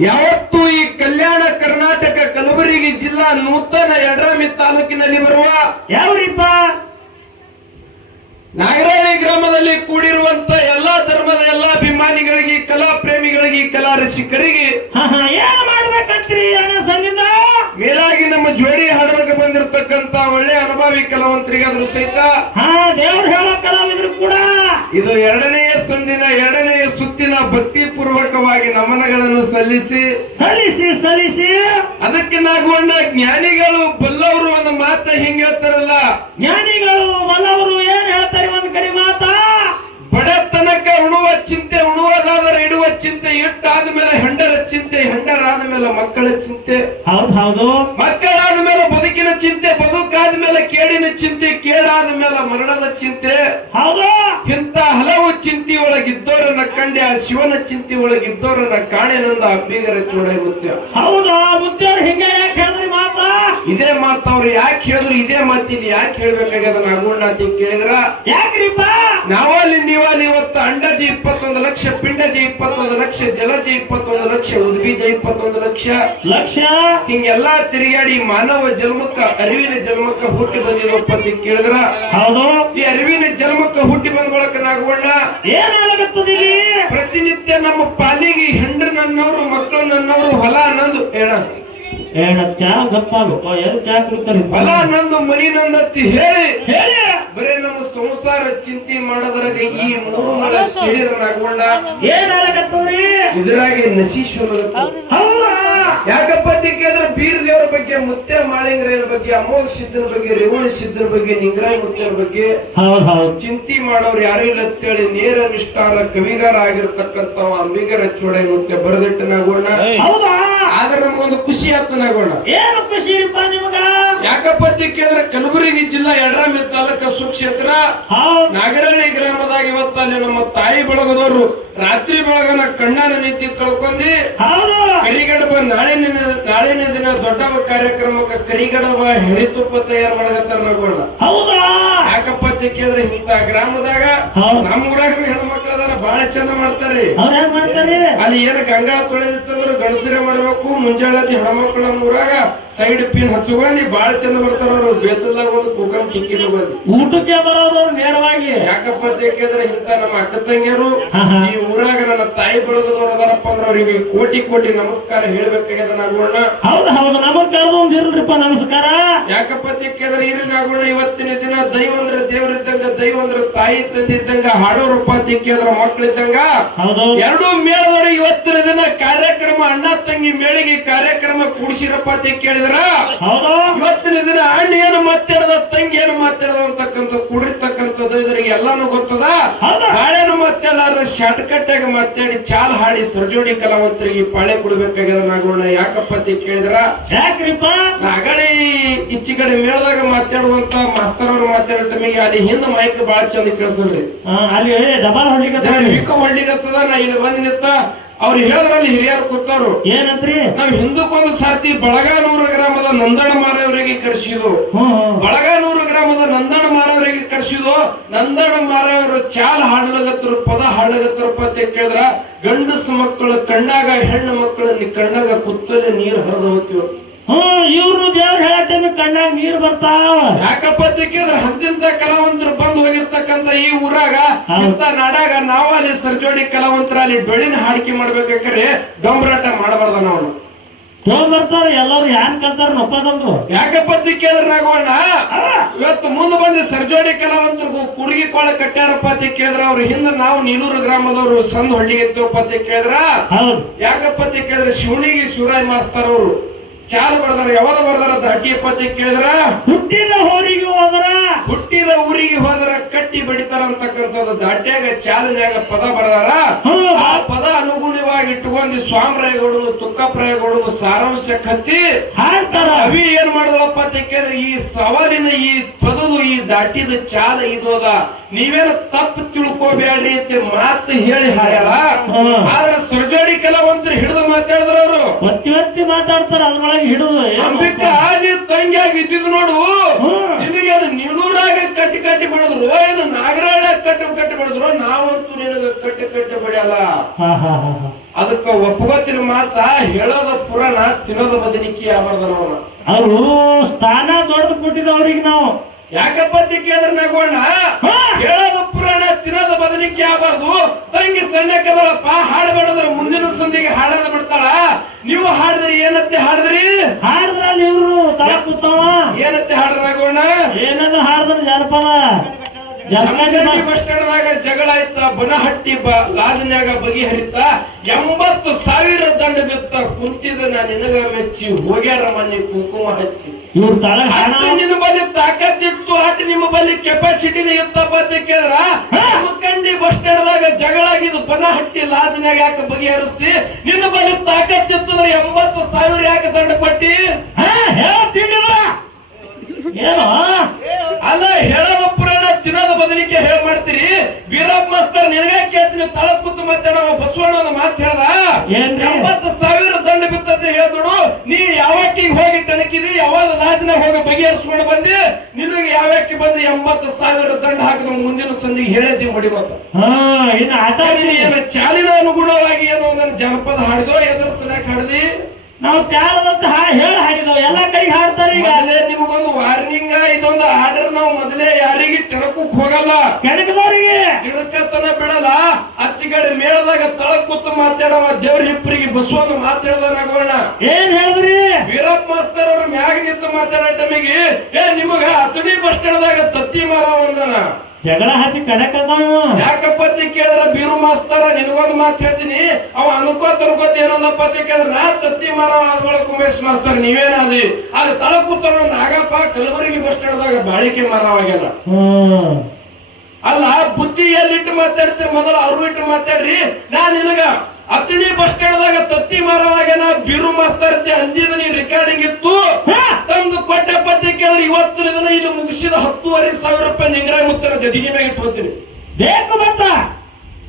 ಯಾವತ್ತು ಈ ಕಲ್ಯಾಣ ಕರ್ನಾಟಕ ಕಲಬುರಗಿ ಜಿಲ್ಲಾ ನೂತನ ಯಡ್ರಾಮಿ ತಾಲೂಕಿನಲ್ಲಿ ಬರುವ ಯಾವ್ರಿಪ್ಪ? ನಾಗರಾಳಿ ಗ್ರಾಮದಲ್ಲಿ ಕೂಡಿರುವಂತ ಎಲ್ಲಾ ಧರ್ಮದ ಎಲ್ಲಾ ಅಭಿಮಾನಿಗಳಿಗೆ ಕಲಾ ಪ್ರೇಮಿಗಳಿಗೆ ಕಲಾ ರಸಿಕರಿಗೆ ಏನ್ ಸಂಗೀತ ಮೇಲಾಗಿ ನಮ್ಮ ಜೋಡಿ ಹಾಡಬೇಕು ಬಂದಿರತಕ್ಕಂತ ಒಳ್ಳೆ ಅನುಭವಿ ಕಲಾವಂತರಿಗೆ ಅದ್ರ ಸಹಿತ ಹಾ ದೇವ್ರ ಹೇಳೋ ಕಲಾವಿದ್ರು ಕೂಡ. ಇದು ಎರಡನೆಯ ಸಂದಿನ ಎರಡನೆಯ ಸುತ್ತಿನ ಭಕ್ತಿ ಪೂರ್ವಕವಾಗಿ ನಮನಗಳನ್ನು ಸಲ್ಲಿಸಿ ಸಲ್ಲಿಸಿ ಸಲ್ಲಿಸಿ. ಅದಕ್ಕೆ ನಾಗುವಣ್ಣ ಜ್ಞಾನಿಗಳು ಬಲ್ಲವರು ಒಂದು ಮಾತ ಹಿಂಗ ಹೇಳ್ತಾರಲ್ಲ. ಜ್ಞಾನಿಗಳು ಬಲ್ಲವರು ಏನ್ ಹೇಳ್ತಾರೆ ಒಂದ್ ಕಡೆ ಮಾತಾ? ಬಡತನಕ ಉಣುವ ಚಿಂತೆ ಉಣುವುದಾದರೆ ಇಡುವ ಚಿಂತೆ ಇಟ್ಟಾದ ಮೇಲೆ ಹೆಂಡರ ಚಿಂತೆ ಹೆಂಡರಾದ ಮೇಲೆ ಮಕ್ಕಳ ಚಿಂತೆ. ಹೌದೌದು ಹೌದು. ಮಕ್ಕಳಾದ ಮೇಲೆ ಬದುಕಿನ ಚಿಂತೆ ಬದುಕಾದ ಮೇಲೆ ಕೇಡಿನ ಚಿಂತೆ ಕೇಳಾದ ಮೇಲೆ ಮರಣದ ಚಿಂತೆ. ಹೌದು. ಇಂತ ಹಲವು ಚಿಂತೆ ಒಳಗಿದ್ದವರನ್ನ ಕಂಡೆ ಆ ಶಿವನ ಚಿಂತೆ ಒಳಗಿದ್ದವರನ್ನ ಕಾಣೆನಂದ ಅಬ್ಬಿಗರ ಚೂಡ ಇರುತ್ತೆ ಹೌದಾ ಮುದ್ದವ್ರು ಹಿಂಗೆ ಯಾಕೆ ಹೇಳಿದ್ರಿ ಇದೇ ಮಾತು ಅವ್ರು ಯಾಕೆ ಹೇಳಿದ್ರು ಇದೇ ಮಾತಿನ ಯಾಕೆ ಹೇಳ್ಬೇಕಾಗ್ಯದ ನಾಗೋಣ ಅಂತ ಕೇಳಿದ್ರ? ಯಾಕ್ರಿಪ್ಪ? ನಾವಲ್ಲಿ ನೀವಲ್ಲಿ ಇವತ್ತು ಅಂಡಜಿ ಇಪ್ಪತ್ತೊಂದು ಲಕ್ಷ ಪಿಂಡಜಿ ಇಪ್ಪತ್ತೊಂದು ಲಕ್ಷ ಜಲಜಿ ಇಪ್ಪತ್ತೊಂದು ಲಕ್ಷ ಉದ್ಬೀಜ ಇಪ್ಪತ್ತೊಂದು ಲಕ್ಷ. ಲಕ್ಷ? ಹಿಂಗೆಲ್ಲಾ ತಿರುಗಾಡಿ ಮಾನವ ಜನ್ಮಕ್ಕ ಅರಿವಿನ ಜನ್ಮಕ್ಕ ಹುಟ್ಟಿ ಬಂದಿರೋಪ್ಪ ಅಂತ ಕೇಳಿದ್ರ? ಹೌದು. ಈ ಅರಿವಿನ ಜನ್ಮಕ್ಕ ಹುಟ್ಟಿ ಬಂದ ಬಳಕ ನಾಗೋಣ ಏನ್ ಪ್ರತಿನಿತ್ಯ ನಮ್ಮ ಪಾಲಿಗೆ ಹೆಂಡ್ರ ನನ್ನವರು ಮಕ್ಕಳು ನನ್ನವರು ಹೊಲ ಅನ್ನೋದು ಹೇಳ ಏನ ಚಾ ಗಪ್ಪಾಗಪ್ಪ ಎಲ್ಲಿ ಚಾ ಕುಡ್ತಾರೆ ಹೊಲ ನಂದು ಮನಿ ನಂದತ್ತಿ ಹೇಳಿ. ಹೇಳಿ. ಬರೇ ನಮ್ಮ ಸಂಸಾರ ಚಿಂತೆ ಮಾಡೋದ್ರಾಗ ಈ ಮೂರು ಮಳ ಸೇರಿದ ನಾಗವಣ್ಣ ಏನ್ ಹೇಳಕತ್ತದ್ರಿ ಇದ್ರಾಗೆ ನಶೀಶ್ವರ ಯಾಕಪ್ಪ ದಿಕ್ಕಿದ್ರೆ ಬೀರ್ ದೇವ್ರ ಬಗ್ಗೆ ಮುತ್ತೆ ಮಾಳಿಂಗರೇನ ಬಗ್ಗೆ ಅಮೋಘ ಸಿದ್ಧರ ಬಗ್ಗೆ ರೇವಣ ಸಿದ್ಧರ ಬಗ್ಗೆ ನಿಂಗರಾಯ ಮುತ್ತರ ಬಗ್ಗೆ ಚಿಂತೆ ಮಾಡೋರು ಯಾರು ಇಲ್ಲ ಅಂತೇಳಿ ನೇರ ನಿಷ್ಠಾರ ಕವಿಗಾರ ಆಗಿರ್ತಕ್ಕಂತ ಅಂಬಿಗರ ಚೋಡೆ ಮುತ್ತೆ ಬರೆದಿಟ್ಟನಾಗೋಣ ಹೌದಾ? ಆದ್ರೆ ನಮಗೊಂದು ಖುಷಿ ಆಯ್ತು ನಾಗೋಣ ಏನು ನಿಮಗ? ಯಾಕಪ್ಪ ಕೇಳಿದ್ರೆ ಕಲಬುರಗಿ ಜಿಲ್ಲಾ ಯಡ್ರಾಮಿ ತಾಲೂಕ ಸುಕ್ಷೇತ್ರ ನಾಗರಹಳ್ಳಿ ನಾಗರಳ್ಳಿ ಗ್ರಾಮದಾಗ ಇವತ್ತ ಅಲ್ಲಿ ನಮ್ಮ ತಾಯಿ ಬಳಗದವರು ರಾತ್ರಿ ಬೆಳಗನ ಕಣ್ಣಾರೆ ನೀತಿ ತಿಳ್ಕೊಂಡಿ ಹೌದು. ಕರಿಗಡಬ ನಾಳೆ ನಾಳೆ ದಿನ ದೊಡ್ಡ ಕಾರ್ಯಕ್ರಮಕ್ಕೆ ಕರಿಗಡಬ ಹೆರಿತುಪ್ಪ ತಯಾರು ಮಾಡಕತ್ತಾರ ನಾಗೋಣ ಯಾಕಪ್ಪ ಕೇಳಿದ್ರೆ ಇಂತ ಗ್ರಾಮದಾಗ ನಮ್ಮ ಊರಾಗ ಹೆಣ್ಮಕ್ಳು ಅದಾರ ಬಹಳ ಚಂದ ಮಾಡ್ತಾರೆ. ಅಲ್ಲಿ ಏನ್ ಮಾಡ್ತಾರೆ? ಅಲ್ಲಿ ಏನ ಗಂಗಾ ತೊಳೆದಿತ್ತಂದ್ರೆ ಗಣಸರೆ ಮಾಡ್ಬೇಕು ಮುಂಜಾನೆ ಹೆಣ್ಮಕ್ಳು ನಮ್ಮ ಊರಾಗ ಸೈಡ್ ಪಿನ್ ಹಚ್ಕೊಂಡು ಬಾಳ ಚಂದ ಬರ್ತಾರ ಅವ್ರು. ಬೇತಲ್ದಾಗ ಒಂದು ಕುಕಂ ಟಿಕ್ಕಿನ ಬಂದು. ಊಟಕ್ಕೆ ಬರೋದವ್ರು ನೇರವಾಗಿ. ಯಾಕಪ್ಪ ಅಂತ ಕೇಳಿದ್ರೆ ಇಂತ ನಮ್ಮ ಅಕ್ಕ ತಂಗಿಯರು. ಈ ಊರಾಗ ನನ್ನ ತಾಯಿ ಬಳಗದವ್ರು ಅದಾರಪ್ಪ ಅಂದ್ರೆ ಅವ್ರಿಗೆ ಕೋಟಿ ಕೋಟಿ ನಮಸ್ಕಾರ ಹೇಳ್ಬೇಕಾಗ್ಯದ ನಾಗೋಣ ಹೌದು ಹೌದು. ನಮಸ್ಕಾರ ನಮಸ್ಕಾರ. ಯಾಕಪ್ಪ ಅಂತ ಇರ್ಲಿ ಇರಿ ನಾಗೋಣ ಇವತ್ತಿನ ದಿನ ದೈವ ಅಂದ್ರೆ ದೇವ್ರಿದ್ದಂಗ ದೈವ ಅಂದ್ರೆ ತಾಯಿ ತಂದಿದ್ದಂಗ ಹಾಡೋರಪ್ಪ ಮಕ್ಳಿದ್ದಂಗ. ಹೌದು ಎರಡು ಮೇಳದವರು ಇವತ್ತಿನ ದಿನ ಕಾರ್ಯಕ್ರಮ ಅಣ್ಣ ತಂಗಿ ಮೇಳಿಗೆ ಕಾರ್ಯಕ್ರಮ ಕೂಡಿಸಿರಪ್ಪ ಅಂತ ಕೇಳಿದ್ರ ಇವತ್ತಿನ ದಿನ ಅಣ್ಣ ಏನು ಮಾತಾಡದ ತಂಗಿ ಏನು ಮಾತಾಡದ ಅಂತಕ್ಕಂಥ ಕುಡಿರ್ತಕ್ಕಂಥದ್ದು ಇದ್ರಿಗೆ ಎಲ್ಲಾನು ಗೊತ್ತದ? ಬಾಳೆನು ಮಾತಾಡಲಾರ ಶಾರ್ಟ್ ಕಟ್ ಆಗಿ ಮಾತಾಡಿ ಚಾಲ್ ಹಾಡಿ ಸರ್ಜೋಡಿ ಕಲಾವಂತರಿಗೆ ಪಾಳೆ ಕೊಡ್ಬೇಕಾಗ್ಯದ ನಾಗೋಣ ಯಾಕಪ್ಪ ಅಂತ ಕೇಳಿದ್ರ? ಯಾಕ್ರಿಪ್ಪ? ನಾಗಳಿ ಈಚೆ ಕಡೆ ಮೇಳದಾಗ ಮಾತಾಡುವಂತ ಮಾಸ್ತರ್ ಅವ್ರು ಮಾತಾಡೋ ಟೈಮಿಗೆ ಅಲ್ಲಿ ಹಿಂದ ಮೈಕ್ ಬಾಳ ಚಂದ ಕೇಳಿಸ್ರಿ ಆ, ಅಲ್ಲಿ ಡಬಲ್ ಹೊಡಿಕ ವಿಕ ಹೊಡ್ಲಿಗತ್ತದ ನಾ ಇಲ್ಲಿ ಬಂದ್ ನಿಂತ ಅವ್ರು ಹೇಳಿದ್ರಲ್ಲಿ ಹಿರಿಯರು ಕೊಟ್ಟರು ಏನಂತ್ರಿ? ನಾವ್ ಹಿಂದಕ್ಕೊಂದು ಸಾರ್ತಿ ಬಳಗಾನೂರು ಗ್ರಾಮದ ನಂದಣ ಮಾರವರಿಗೆ ಕರೆಸಿದ್ರು. ಬಳಗಾನೂರು ಗ್ರಾಮದ ನಂದನ ಮಾರವರಿಗೆ ಕರೆಸಿದ್ರು ನಂದಣ ಮಾರವರು ಚಾಲ್ ಹಾಡ್ಲಗತ್ತರು ಪದ ಹಾಡ್ಲಗತ್ತರಪ್ಪ ಅಂತ ಕೇಳಿದ್ರ ಗಂಡಸ ಮಕ್ಕಳು ಕಣ್ಣಾಗ ಹೆಣ್ಣು ಮಕ್ಕಳಲ್ಲಿ ಕಣ್ಣಾಗ ಕುತ್ತಲೆ ನೀರ್ ಹರಿದು ಹೋಗ್ತಿವ್ ಹ್ಮ್ ಇವ್ರು ದೇವ್ರ ಹೇಳ್ತೇನೆ ಕಣ್ಣಾಗ ನೀರ್ ಬರ್ತಾ ಯಾಕಪ್ಪ ಅಂತ ಕೇಳಿದ್ರೆ ಹಂತಿಂತ ಕಲಾವಂತರು ಬಂದು ಹೋಗಿರ್ತಕ್ಕಂತ ಈ ಊರಾಗ ಅಂತ ಇಂತ ನಾಡಾಗ ನಾವು ಅಲ್ಲಿ ಸರ್ಜೋಡಿ ಕಲಾವಂತರ ಅಲ್ಲಿ ಬೆಳಿನ ಹಾಡಿಕೆ ಮಾಡ್ಬೇಕಾದ್ರೆ ಡೊಂಬರಾಟ ಮಾಡಬಾರ್ದ ನಾವು ತಗೊಂಡ್ ಬರ್ತಾರ ಎಲ್ಲಾರು ಯಾನ್ ಕಲ್ತಾರ ನೊಪ್ಪದಂದ್ರು ಯಾಕಪ್ಪ ಕೇಳಿದ್ರೆ ನಾಗೋಣ ಇವತ್ತು ಮುಂದೆ ಬಂದು ಸರ್ಜೋಡಿ ಕಲಾವಂತರಿಗೂ ಕುಡುಗಿ ಕೊಳ ಕಟ್ಟ್ಯಾರಪ್ಪ ಅಂತ ಕೇಳಿದ್ರ ಅವ್ರ ಹಿಂದೆ ನಾವು ನೀನೂರು ಗ್ರಾಮದವ್ರು ಸಂದ್ ಹೊಳ್ಳಿಗೆ ಎತ್ತವಪ್ಪ ಅಂತ ಕೇಳಿದ್ರ ಯಾಕಪ್ಪ ಅಂತ ಕೇಳಿದ್ರೆ ಶಿವನಿಗೆ ಶಿವರಾಯ್ ಮಾಸ್ತರ್ ಅವರು. ಚಾಲ್ ಬರ್ದಾರ ಯಾವಾಗ ಬರ್ದಾರ ಹಟ್ಟಿ ಪದ್ಯ ಕೇಳಿದ್ರ? ಹುಟ್ಟಿದ ಹೋರಿಗೆ ಹೋದ್ರ ಹುಟ್ಟಿದ ಊರಿಗೆ ಹೋದ್ರ ಕಟ್ಟಿ ಬಡಿತಾರ ಅಂತಕ್ಕಂಥದ್ದು ದಾಟ್ಯಾಗ ಚಾಲನ್ಯಾಗ ಪದ ಬರದಾರ. ಆ ಪದ ಅನುಗುಣವಾಗಿ ಇಟ್ಟುಕೊಂಡು ಸ್ವಾಮರಾಯಗೌಡರು ತುಕ್ಕಪ್ರಾಯಗೌಡರು ಸಾರಾಂಶ ಕತ್ತಿ ಅವಿ ಏನ್ ಮಾಡಿದ್ರಪ್ಪ ಅಂತ ಕೇಳಿದ್ರೆ ಈ ಸವಾಲಿನ ಈ ಪದದು ಈ ದಾಟಿದ ಚಾಲ ಇದೋದ ನೀವೇನ ನೀವೇನು ತಪ್ಪು ತಿಳ್ಕೊಬೇಡ್ರಿ ಅಂತ ಮಾತು ಹೇಳಿ ಹ್ಮ್. ಆದ್ರೆ ಸರ್ಜೋಡಿ ಕೆಲವಂತರು ಹಿಡಿದು ಮಾತಾಡಿದ್ರ ಅವರು. ಒತ್ತಿ ಒತ್ತಿ ಮಾತಾಡ್ತಾರ ಅದ್ರೊಳಗೆ ಹಿಡಿದು. ಅಂಬಿಕಾ ನೀ ತಂಗಿಯಾಗಿ ಇದ್ದಿದ್ದು ನೋಡು. ನಿಮಗೆ ನಿನಗೆ ಅದು ನೀನೂರಾಗ ಕಟ್ಟಿ ಕಟ್ಟಿ ಮಾಡಿದ್ರು. ಏನು ನಾಗರಾಳ ಕಟ್ಟಿ ಕಟ್ಟಿ ಮಾಡಿದ್ರು. ನಾವಂತೂ ನಿನಗ ಕಟ್ಟಿ ಕಟ್ಟಿ ಬಡಿಯಲ್ಲ ಹಾ ಹಾ ಹಾ ಹಾ. ಅದಕ್ಕ ಒಪ್ಪಗತ್ತಿನ ಮಾತ ಹೇಳೋದ ಪುರಾಣ ತಿನ್ನೋದ ಬದನಿಕೆ ಅವರ್ದನವನ ಅವರು ಸ್ಥಾನ ದೊಡ್ಡ ಕೊಟ್ಟಿದ್ದ ಅವ್ರಿಗೆ ನಾವು. ಯಾಕಪ್ಪ ತಿಕ್ಕಿ ಅದ್ರ ನಗೋಣ. ಹೇಳೋದ ಪುರಾಣ ಬದನಿಕೆ ಆಗಬಾರ್ದು. ತಂಗಿ ಸಣ್ಣಕ್ಕದಳಪ್ಪ ಹಾಡಬೇಡಂದ್ರೆ ಮುಂದಿನ ಸಂದಿಗೆ ಹಾಡದ ಬಿಡ್ತಾಳ. ನೀವು ಹಾಡಿದ್ರಿ ಏನತ್ತೆ ಹಾಡಿದ್ರಿ? ಹಾಡಿದ್ರ ನೀವು ತಳ ಕೂತಾವ. ಏನತ್ತೆ ಹಾಡ್ರಾಗೋಣ ಏನನ್ನು ಹಾಡಿದ್ರೆ ಜನಪದ? ಬಸ್ ಜಗಳ ಆಯ್ತ ಬನಹಟ್ಟಿ ಬ ಲಾಜನ್ಯಾಗ ಬಗೆಹರಿತ ಎಂಬತ್ತು ಸಾವಿರ ದಂಡ ಬಿತ್ತ ಕುಂತಿದ ನಾ ನಿನಗ ಮೆಚ್ಚಿ ಹೋಗ್ಯಾರ ಮನೆ ಕುಂಕುಮ ಹಚ್ಚಿ. ನಿನ್ನ ಬಲ್ಲಿ ತಾಕತ್ತಿತ್ತು ಅಷ್ಟು ನಿಮ್ಮ ಬಲ್ಲಿ ಕೆಪಾಸಿಟಿನ ಇತ್ತಪ್ಪ ಅಂತ ಕೇಳಿದ್ರ ಮುಖಂಡಿ ಬಸ್ ಸ್ಟ್ಯಾಂಡ್ದಾಗ ಜಗಳ ಆಗಿದ್ದು ಬನಹಟ್ಟಿ ಲಾಜನ್ಯಾಗ ಯಾಕೆ ಬಗೆಹರಿಸ್ತಿ ನಿನ್ನ ಬಲ್ಲಿ ತಾಕತ್ತಿತ್ತಂದ್ರೆ ಎಂಬತ್ತು ಸಾವಿರ ಯಾಕೆ ದಂಡ ಕೊಟ್ಟಿ? ಅಲ್ಲ ಹೇಳಪ್ಪ ತಿನ್ನೋದ ಬದಲಿಕೆ ಹೇಳ್ ಮಾಡ್ತೀರಿ? ವೀರಪ್ಪ ಮಾಸ್ತರ್ ನಿನಗೆ ಕೇಳ್ತೀನಿ ತಳ ಕೂತು ಮತ್ತೆ ನಾವು ಬಸವಣ್ಣನ ಮಾತು ಹೇಳ್ದ? ಎಂಬತ್ತು ಸಾವಿರ ದಂಡ ಬಿತ್ತಂತ ಹೇಳಿದ್ರು ನೀ ಯಾವಕ್ಕಿ ಹೋಗಿ ಟಣಕಿದಿ ಯಾವಾಗ ರಾಜನ ಹೋಗಿ ಬಗೆಹರಿಸ್ಕೊಂಡು ಬಂದಿ? ನಿನಗೆ ಯಾವಕ್ಕಿ ಬಂದು ಎಂಬತ್ತು ಸಾವಿರ ದಂಡ ಹಾಕಿ ನಮ್ಗೆ ಮುಂದಿನ ಸಂದಿಗೆ ಹೇಳಿ ಹೊಡಿಬೇಕು ಏನು ಚಾಲಿನ ಅನುಗುಣವಾಗಿ ಏನೋ ನನ್ನ ಜನಪದ ಹಾಡಿದೋ ಎದುರು ಸಲಕ್ಕೆ ಹಾಡ್ದಿ? ನಾವು ಚಾಲದಂತ ಹೇಳಿ ಹಾಕಿದವು ಎಲ್ಲ ಕೈ ಹಾಡ್ತಾರೆ ಈಗ. ಮೊದಲೇ ನಿಮಗೊಂದು ವಾರ್ನಿಂಗ್ ಇದೊಂದು ಆರ್ಡರ್ ನಾವು ಮೊದಲೇ ಯಾರಿಗೆ ಟಣಕಕ್ ಹೋಗಲ್ಲ. ಕೆಣಕದವರಿಗೆ ತಿಳ್ಕತನ ಬಿಡಲ್ಲ. ಅಚ್ಚಿಗಡೆ ಮೇಳದಾಗ ತಳ ಕೂತು ಮಾತಾಡವ ದೇವ್ರ ಹಿಪ್ಪರಿಗೆ ಬಸವನ ಮಾತಾಡದ ನಗೋಣ ಏನ್ ಹೇಳಿದ್ರಿ? ವೀರಪ್ಪ ಮಾಸ್ತರ್ ಅವ್ರ ಮ್ಯಾಗ ನಿಂತು ಮಾತಾಡ ಟೈಮಿಗೆ ಏ ನಿಮಗ ಅತಡಿ ಬಸ್ ಸ್ಟ್ಯಾಂಡ್ದಾಗ ತತ್ತಿ ಮಾರವನ್ನ ಜಗಳ ಹಚ್ಚಿ ಕಡಕದ ಯಾಕಪ್ಪ ಅಂತ ಕೇಳಿದ್ರ ಬೀರು ಮಾಸ್ತಾರ ನಿನಗೊಂದು ಮಾತು ಹೇಳ್ತೀನಿ. ಅವ ಅನ್ಕೋತ ಅನ್ಕೋತ ಏನೊಂದ ಅಂತ ಕೇಳಿದ್ರ ನಾ ತತ್ತಿ ಮಾರ ಆದ್ಮೇಲೆ ಉಮೇಶ್ ಮಾಸ್ತಾರ ನೀವೇನಾದಿ? ಅದು ತಳ ಕೂತಾರ ನಾಗಪ್ಪ ಕಲಬುರಗಿ ಬಸ್ ಸ್ಟ್ಯಾಂಡ್ದಾಗ ಬಾಳಿಕೆ ಮಾರವಾಗ್ಯದ ಅಲ್ಲ ಬುದ್ಧಿ ಎಲ್ಲಿಟ್ಟು ಮಾತಾಡ್ತೀರಿ? ಮೊದಲು ಅವ್ರು ಇಟ್ಟು ಮಾತಾಡ್ರಿ. ನಾ ನಿನಗ ಅತ್ತಿಣಿ ಬಸ್ ಸ್ಟ್ಯಾಂಡ್ದಾಗ ತತ್ತಿ ಮಾರವಾಗ್ಯನ ಬಿರು ಮಾಸ್ತಾರ ಅಂದಿದ ನೀ ರೆಕಾರ್ಡಿಂಗ್ ಇತ್ತು. ತಂದು ಕೊಟ್ಟ ಪತ್ರಿಕೆ ಅಂದ್ರೆ ಇವತ್ತಿನ ದಿನ ಇದು ಮುಗಿಸಿದ ಹತ್ತುವರೆ ಸಾವಿರ ರೂಪಾಯಿ ನಿಂಗರಾಯ ಮುತ್ತರ ಗದಿಗೆ ಮ್ಯಾಗ ಇಟ್ಕೊತೀನಿ ಬೇಕು ಮತ್ತ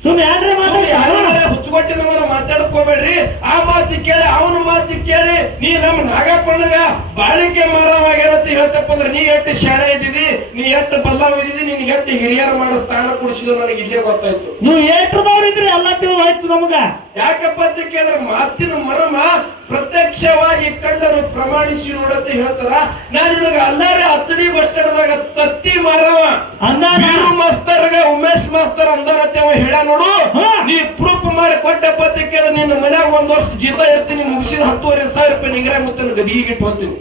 ಸುಮ್ಮನೆ ಯಾರ ಮಾತಾಡಿ ಹುಚ್ಚುಕೊಟ್ಟಿನ ಮಾತಾಡ್ಕೋಬೇಡ್ರಿ. ಆ ಮಾತಿ ಕೇಳಿ ಅವನ ಮಾತಿ ಕೇಳಿ ನೀ ನಮ್ಮ ನಾಗಪ್ಪಣ್ಣಗ ಬಾಳಿಕೆ ಮಾರವಾಗಿರತ್ತೆ ಹೇಳ್ತಪ್ಪ ಅಂದ್ರೆ ನೀ ಎಷ್ಟು ಶಾಲೆ ಇದ್ದಿದಿ ನೀ ಎಷ್ಟು ಬಲ್ಲಾವ್ ಇದ್ದಿದಿ ನಿನ್ ಎಷ್ಟು ಹಿರಿಯರು ಮಾಡೋ ಸ್ಥಾನ ಕೊಡಿಸಿದ್ರು ನನಗೆ ಇಲ್ಲೇ ಗೊತ್ತಾಯ್ತು. ನೀವು ಏಟ್ರದವ್ರಿದ್ರಿ ಎಲ್ಲ ತಿಳಿದೋಯ್ತು ನಮಗ. ಯಾಕಪ್ಪ ಅಂತ ಕೇಳಿದ್ರೆ ಮಾತಿನ ಮರ್ಮ ಪ್ರತ್ಯಕ್ಷವಾಗಿ ಕಂಡರು ಪ್ರಮಾಣಿಸಿ ನೋಡಂತ ಹೇಳ್ತಾರ? ನಾನು ನಿಮಗೆ ಅಲ್ಲಾರ ಹತ್ತಡಿ ಬಸ್ ಸ್ಟ್ಯಾಂಡ್ದಾಗ ತತ್ತಿ ಮಾರವ. ಅಂದಾನ? ಬೀರು ಮಾಸ್ತರ್ಗ ಉಮೇಶ್ ಮಾಸ್ತರ್ ಅಂದಾರತ್ತೆ ಅವ ಹೇಳ ನೋಡು. ನೀ ಪ್ರೂಫ್ ಮಾಡಿ ಕೊಟ್ಟೆ ಪತ್ರಿಕೆ ನಿನ್ನ ಮನ್ಯಾಗ ಒಂದ್ ವರ್ಷ ಜೀತ ಇರ್ತೀನಿ ಮುಗಿಸಿದ ಹತ್ತುವರೆ ಸಾವಿರ ರೂಪಾಯಿ ನಿಂಗ್ರೆ ಮತ್ತೆ ಗದಿಗೆ ಇಟ್ಟು ಹೋಗ್ತೀನಿ.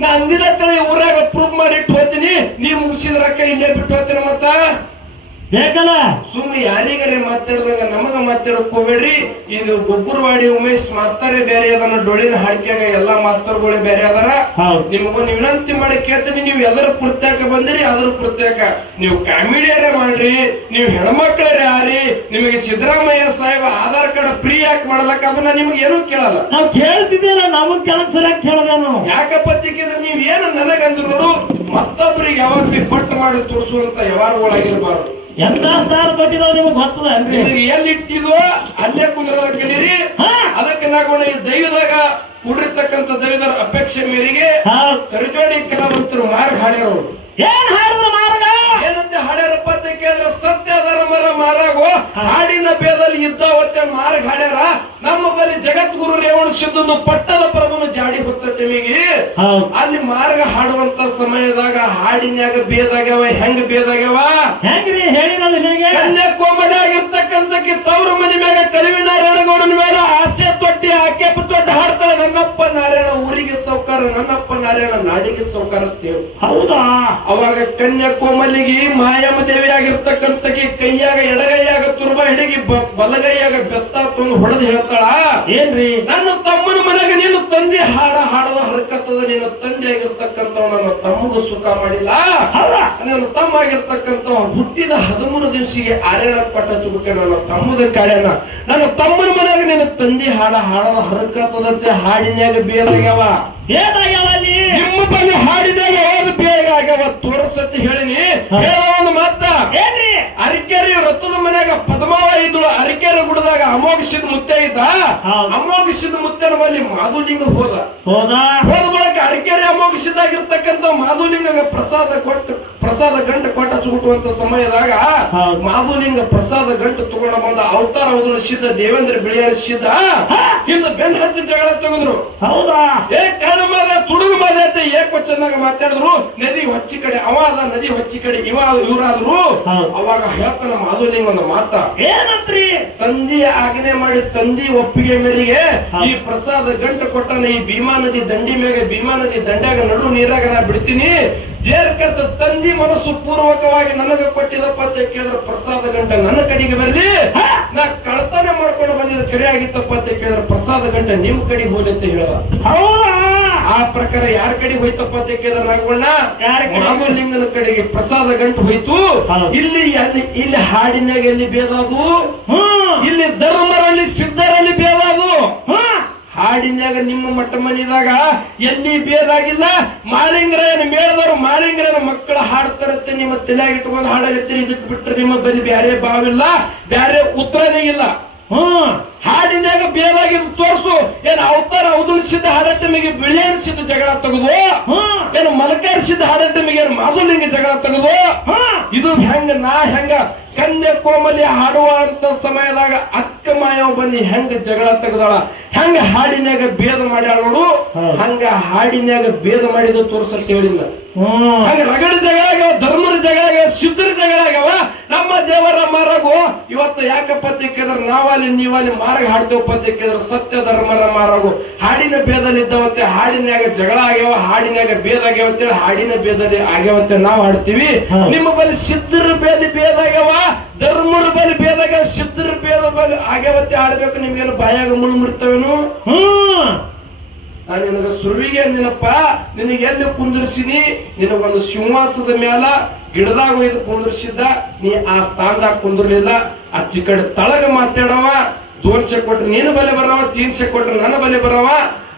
ನಾ ಅಂದಿನ ತಳಿ ಊರಾಗ ಪ್ರೂಫ್ ಮಾಡಿ ಇಟ್ಟು ಹೋಗ್ತೀನಿ ನೀ ಮುಗಿಸಿದ ರೊಕ್ಕ ಇಲ್ಲೇ ಬಿಟ್ಟು ಹೋಗ್ತೀನಿ ಮತ್ತ? ಬೇಕಲ್ಲ? ಸುಮ್ಮನೆ ಯಾರಿಗಾರೆ ಮಾತಾಡಿದಾಗ ನಮಗ ಮಾತಾಡ್ಕೋಬೇಡ್ರಿ. ಇದು ಗೊಬ್ಬರವಾಡಿ ಉಮೇಶ್ ಮಾಸ್ತರೇ ಬೇರೆ ಅದನ್ನ ಡೊಳಿನ ಹಾಡ್ಕ್ಯಾಗ ಎಲ್ಲಾ ಮಾಸ್ತರ್ಗಳೇ ಬೇರೆ ಅದಾರ. ಹೌದು. ನಿಮಗೊಂದು ವಿನಂತಿ ಮಾಡಿ ಕೇಳ್ತೀನಿ ನೀವು ಎದರ ಪ್ರತ್ಯೇಕ ಬಂದಿರಿ ಅದ್ರ ಪ್ರತ್ಯೇಕ ನೀವು ಕಾಮಿಡಿಯರ ಮಾಡ್ರಿ ನೀವು ಹೆಣ್ಮಕ್ಳರೇ ಯಾರಿ ನಿಮಗೆ ಸಿದ್ದರಾಮಯ್ಯ ಸಾಹೇಬ ಆಧಾರ್ ಕಾರ್ಡ್ ಫ್ರೀ ಯಾಕೆ ಮಾಡ್ಲಕ್ಕ ಅದನ್ನ ನಿಮ್ಗೆ ಏನು ಕೇಳಲ್ಲ. ನಾವ್ ಕೇಳ್ತಿದ್ದೇನೆ ನಮಗ್ ಕೆಲಸ ಸರಿಯಾಗಿ ಕೇಳದ ನಾವು ಯಾಕಪ್ಪ ತಿಕ್ಕಿದ್ರೆ ನೀವು ಏನು ನನಗಂದ್ರು ನೋಡು ಮತ್ತೊಬ್ಬರಿಗೆ ಯಾವಾಗ ಬಿ ಪಟ್ಟು ಮಾಡಿ ತೋರಿಸುವಂತ ವ್ಯವಹಾರಗಳಾಗಿರ್ಬಾರ್ದು ಎಂತ ಸ್ಥಾನ ಕೊಟ್ಟಿದಾವ್ ನಿಮಗೆ ಗೊತ್ತದ ಅಲ್ರಿ? ನಿಮಗೆ ಎಲ್ಲಿ ಇಟ್ಟಿದೋ ಅಲ್ಲೇ ಕುಂದ್ರದ ಕಲೀರಿ ಅದಕ್ಕೆ ನಾವು ಈ ದೈವದಾಗ ಕೂಡಿರ್ತಕ್ಕಂಥ ದೈವದ ಅಪೇಕ್ಷೆ ಮೇರೆಗೆ ಸರಿಜೋಡಿ ಕೆಲವಂತರು ಮಾರ್ಗ ಹಾಡ್ಯಾರವ್ರು. ಏನ್ ಹಾಡಿದ ಮಾರ್ಗ? ಏನಂತ ಹಾಡ್ಯಾರಪ್ಪ ಅಂತ ಕೇಳಿದ್ರೆ ಸತ್ಯ ಧರ್ಮರ ಮಾರಾಗೋ ಹಾಡಿನ ಭೇದಲ್ಲಿ ಇದ್ದಾವತ್ತೆ ಮಾರ್ಗ ಹಾಡ್ಯಾರ. ನಮ್ಮ ಬಳಿ ಜಗದ್ಗುರು ರೇವಣ ಸಿದ್ಧನು ಪಟ್ಟದ ಪರಮನು ಜಾಡಿ ಹೊತ್ತ ಅಲ್ಲಿ ಮಾರ್ಗ ಹಾಡುವಂತ ಸಮಯದಾಗ ಹಾಡಿನ್ಯಾಗ ಬೇದಾಗ್ಯಾವ ಹೆಂಗ್ ಬೇದಾಗ್ಯಾವ ಹೆಂಗ್ರಿ ಹೇಳಿ ಆಗಿರ್ತಕ್ಕಂತ ತವ್ರ ಮನಿ ಮ್ಯಾಗ ಕಲಿವಿ ನಾರಾಯಣಗೌಡನ ಮೇಲೆ ಆಸೆ ತೊಟ್ಟಿ ಆಕೆಪ್ಪ ತೊಟ್ಟಿ ಹಾಡ್ತಾಳೆ ನನ್ನಪ್ಪ ನಾರಾಯಣ ಊರಿಗೆ ಸೌಕಾರ ನನ್ನಪ್ಪ ನಾರಾಯಣ ನಾಡಿಗೆ ಸೌಕಾರ ಹೌದಾ? ಅವಾಗ ಕನ್ಯಾಕೋಮಲಿಗೆ ಮಾಯಮ್ಮ ದೇವಿ ಆಗಿರ್ತಕ್ಕಂಥಕ್ಕೆ ಕೈಯಾಗ ಎಡಗೈಯಾಗ ತುರ್ಬ ಹಿಡಗಿ ಬಲಗೈಯಾಗ ಬೆತ್ತ ತಂದು ಹೊಡೆದು ಹೇಳ್ತಾಳ ಏನ್ರಿ? ನನ್ನ ತಮ್ಮನ ಮನೆಗೆ ನೀನು ತಂದೆ ಹಾಡ ಹಾಡದ ಹರಕತ್ತದ ನಿನ್ನ ತಂದೆ ಆಗಿರ್ತಕ್ಕಂಥವ್ ನನ್ನ ತಮ್ಮಗ ಸುಖ ಮಾಡಿಲ್ಲ. ನನ್ನ ತಮ್ಮ ಆಗಿರ್ತಕ್ಕಂಥ ಹುಟ್ಟಿದ ಹದಿಮೂರು ದಿವಸಿಗೆ ಆರ್ಯಣ ಪಟ್ಟ ಚುಬುಕೆ ನನ್ನ ತಮ್ಮದ ಕಾಡ್ಯಾನ ನನ್ನ ತಮ್ಮನ ಮನೆಯಾಗ ನಿನ್ನ ತಂದೆ ಹಾಡ ಹಾಡದ ಹರಕತ್ತದಂತೆ ಹಾಡಿನ್ಯಾಗ ಬೇರಾಗ್ಯಾವ ಏನಾಗ್ಯಾವ ನಿಮ್ಮ ಬಳಿ ಹಾಡಿದಾಗ ಯಾವ್ದು ಬೇಗ ಆಗ್ಯಾವ ತೋರ್ಸತಿ ಹೇಳಿನಿ. ಹೇಳೋ ಒಂದು ಮಾತ. ಏನ್ರಿ? ವೃತ್ತದ ಮನೆಯಾಗ ಪದ್ಮಾವ ಇದ್ಳು ಅರಿಕೆರೆ ಗುಡದಾಗ ಅಮೋಘಿಸಿದ ಮುತ್ತೆ ಇದ್ದ. ಅಮೋಘಿಸಿದ ಮುತ್ತೆನ ಬಳಿ ಮಾಧುಲಿಂಗ ಹೋದ. ಹೋದ? ಹೋದ ಬಳಿಕ ಅರಿಕೆರೆ ಅಮೋಘಿಸಿದಾಗಿರ್ತಕ್ಕಂಥ ಮಾಧುಲಿಂಗ ಪ್ರಸಾದ ಕೊಟ್ಟು ಪ್ರಸಾದ ಗಂಟು ಕೊಟ್ಟ ಚುಗುಟುವಂತ ಸಮಯದಾಗ. ಮಾಧುಲಿಂಗ ಪ್ರಸಾದ ಗಂಟು ತಗೊಂಡ ಬಂದ ಅವತಾರ ಉದುರಿಸಿದ್ದ ದೇವೇಂದ್ರ ಬಿಳಿಯಾಳಿಸಿದ್ದ ಇಂದ ಬೆನ್ ಹತ್ತಿ ಜಗಳ ತಗೊಂಡ್ರು ಹೌದಾ? ಏ ಕಾಲ ಮಾದ ತುಡುಗು ಮಾದ ಅಂತ ಏಕವಚನಾಗ ಮಾತಾಡಿದ್ರು. ನದಿ ಹೊಚ್ಚಿ ಕಡೆ ಅವ ಅದ ನದಿ ಹೊಚ್ಚಿ ಕಡೆ ಇವ ಇವರಾದ್ರು. ಅವಾಗ ಹೇಳ್ತಾನ ಮಾಧುಲಿಂಗ ಒಂದು ಮಾತ. ಏನಂತ್ರಿ? ತಂದಿ ಆಜ್ಞೆ ಮಾಡಿ ತಂದಿ ಒಪ್ಪಿಗೆ ಮೇರೆಗೆ ಈ ಪ್ರಸಾದ ಗಂಟು ಕೊಟ್ಟನ ಈ ಭೀಮಾ ನದಿ ದಂಡಿ ಮೇಲೆ ಭೀಮಾ ನದಿ ದಂಡ್ಯಾಗ ನಡು ನೀರಾಗ ನಾ ಬಿಡ್ತೀನಿ. ಜೇರ್ಕತ್ತ ತಂದಿ ಮನಸ್ಸು ಪೂರ್ವಕವಾಗಿ ನನಗೆ ಕೊಟ್ಟಿದಪ್ಪ ಅಂತ ಕೇಳಿದ್ರ ಪ್ರಸಾದ ಗಂಟೆ ನನ್ನ ಕಡೆಗೆ ಬರ್ಲಿ. ನಾ ಕಳ್ತನ ಮಾಡ್ಕೊಂಡು ಬಂದಿದ್ದ ಕಡೆ ಆಗಿತ್ತಪ್ಪ ಅಂತ ಕೇಳಿದ್ರ ಪ್ರಸಾದ ಗಂಟೆ ನಿಮ್ ಕಡೆ ಹೋಗಿ ಅಂತ ಹೇಳ ಹೌದಾ? ಆ ಪ್ರಕಾರ ಯಾರ ಕಡೆ ಹೋಯ್ತಪ್ಪ ಅಂತ ನಾಗವಣ್ಣ ಯಾರ ಕಡೆಗೆ ಪ್ರಸಾದ ಗಂಟು ಹೋಯ್ತು. ಇಲ್ಲಿ ಇಲ್ಲಿ ಹಾಡಿನಾಗ ಎಲ್ಲಿ ಬೇದಾದು ಇಲ್ಲಿ ಧರ್ಮರಲ್ಲಿ ಸಿದ್ಧರಲ್ಲಿ ಬೇದಾದು ಹಾಡಿನಾಗ ನಿಮ್ಮ ಮಟ್ಟ ಮನಿದಾಗ ಎಲ್ಲಿ ಬೇದಾಗಿಲ್ಲ ಮಾಲಿಂಗರಾಯನ ಮೇಳದವರು ಮಾಲಿಂಗರಾಯನ ಮಕ್ಕಳ ಹಾಡ್ತಾರತ್ತೆ ನಿಮ್ಮ ತಲೆಯಾಗ ಇಟ್ಕೊಂಡು ಹಾಡಾಗತ್ತೀರಿ ಇದಕ್ಕೆ ಬಿಟ್ಟರೆ ನಿಮ್ಮ ಬಳಿ ಬ್ಯಾರೆ ಬಾವಿಲ್ಲ ಬ್ಯಾರೆ ಉತ್ತರನೇ ಇಲ್ಲ. ಹ್ಮ್ ಹಾಡಿನಾಗ ಬೇರಾಗಿ ತೋರ್ಸು. ಏನ್ ಅವತಾರ ಉದುಳಿಸಿದ ನಿಮಗೆ ಬಿಳಿಯಾಡಿಸಿದ್ದ ಜಗಳ ತೆಗೆದು. ಹ್ಮ್. ಏನು ಮಲಕರಿಸಿದ ನಿಮಗೆ ಮಾದು ನಿಮಗೆ ಜಗಳ ತೆಗೆದು. ಇದು ಹೆಂಗ ನಾ ಹೆಂಗ? ಕನ್ಯಾ ಕೋಮಲಿ ಹಾಡುವಂತ ಸಮಯದಾಗ ಅಕ್ಕ ಮಾಯವ ಬಂದಿ ಹೆಂಗ ಜಗಳ ತೆಗೆದಾಳ? ಹೆಂಗ ಹಾಡಿನ್ಯಾಗ ಭೇದ ಮಾಡ್ಯಾಳ ನೋಡು. ಹಂಗ ಹಾಡಿನ್ಯಾಗ ಭೇದ ಮಾಡಿದ ತೋರ್ಸಕ್ ಹೇಳಿಲ್ಲ ಹಂಗ ರಗಡ ಜಗಳ ಆಗ್ಯಾವ ಧರ್ಮರ ಜಗಳ ಆಗ್ಯಾವ ಸಿದ್ಧರ ಜಗಳ ಆಗ್ಯಾವ ನಮ್ಮ ದೇವರ ಮಾರಾಗು ಇವತ್ತು ಯಾಕಪ್ಪ ಅಂತ ಕೇಳಿದ್ರ? ನಾವಲ್ಲಿ ನೀವಲ್ಲಿ ಮಾರಾಗ ಹಾಡ್ತೇವಪ್ಪ ಕೇಳಿದ್ರ ಸತ್ಯ ಧರ್ಮರ ಮಾರಾಗು. ಹಾಡಿನ ಭೇದಲ್ಲಿ ಇದ್ದವಂತೆ ಹಾಡಿನ್ಯಾಗ ಜಗಳ ಆಗ್ಯಾವ ಹಾಡಿನ್ಯಾಗ ಭೇದ ಆಗ್ಯಾವ. ಅಂತೇಳಿ ಹಾಡಿನ ಭೇದಲ್ಲಿ ಆಗ್ಯಾವಂತ ನಾವು ಹಾಡ್ತೀವಿ. ನಿಮ್ಮ ಬಲಿ ಸಿದ್ಧರ ಬೇಲಿ ಭೇದಾಗವ ಧರ್ಮರ ಬಲಿ ಭೇದಾಗ ಸಿದ್ಧರ ಭೇದ ಬಲಿ ಆಗ್ಯಾವಂತೆ ಹಾಡ್ಬೇಕು ನಿಮ್ಗೆಲ್ಲ ಬಾಯಾಗ ಮುಳು ಮುಡ್ತವೇನು ಹ್ಮ್ ನಾನು ನಿನಗ ಸುರುವಿಗೆ ಅಂದಿನಪ್ಪ ನಿನಗೆ ಎಲ್ಲಿ ಕುಂದಿರ್ಸಿನಿ? ನಿನಗೊಂದು ಸಿಂಹಾಸದ ಮ್ಯಾಲ ಗಿಡದಾಗ ಒಯ್ದು ಕುಂದಿರ್ಸಿದ್ದ ನೀ ಆ ಸ್ಥಾನದಾಗ ಕುಂದಿರ್ಲಿಲ್ಲ. ಆ ಕಡೆ ತಳಗ ಮಾತಾಡವ ದೋನ್ಸೆ ಕೊಟ್ರೆ ನೀನು ಬಲೆ ಬರವ ತೀನ್ಸೆ ಕೊಟ್ರೆ ನನ್ನ ಬಲೆ ಬರವ.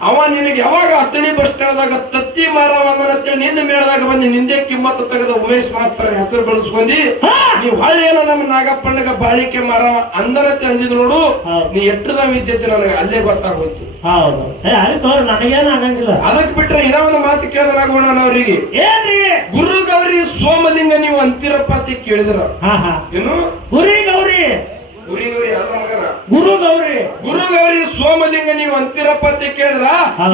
ಅವ ನಿನಗೆ ಯಾವಾಗ ಅತ್ತಣಿ ಬಸ್ ಸ್ಟ್ಯಾಂಡ್ದಾಗ ತತ್ತಿ ಮಾರವ ಅಂತೇಳಿ ನಿನ್ನ ಮೇಳದಾಗ ಬಂದು ನಿಂದೆ ಕಿಮ್ಮತ್ತ ತೆಗೆದ ಉಮೇಶ್ ಮಾಸ್ತರ ಹೆಸರು ಬಳಸ್ಕೊಂಡಿ ನೀವ್ ಹೊಳ್ಳಿ ಏನೋ ನಮ್ಮ ನಾಗಪ್ಪಣ್ಣಗ ಬಾಳಿಕೆ ಮಾರವ ಅಂದರತ್ತೆ ಅಂದಿದ್ ನೋಡು. ನೀ ಎಟ್ಟದ ವಿದ್ಯತೆ ನನಗೆ ಅಲ್ಲೇ ಗೊತ್ತಾಗೋಯ್ತು. ಅದಕ್ಕೆ ಬಿಟ್ರೆ ಇರೋ ಒಂದು ಮಾತು ಕೇಳಿದ್ರಾಗೋಣ ಅವರಿಗೆ ಗುರು ಗೌರಿ ಸೋಮಲಿಂಗ ನೀವು ಅಂತಿರಪ್ಪ ಅಂತ ಕೇಳಿದ್ರ. ಹಾ ಹಾ. ಏನು? ಗುರಿ ಗೌರಿ ಗುರಿ ಗೌರಿ ಗುರು ಗೌರಿ. ಸೋಮಲಿಂಗ ನೀವು ಅಂತಿರಪ್ಪ ಅಂತ ಕೇಳಿದ್ರ?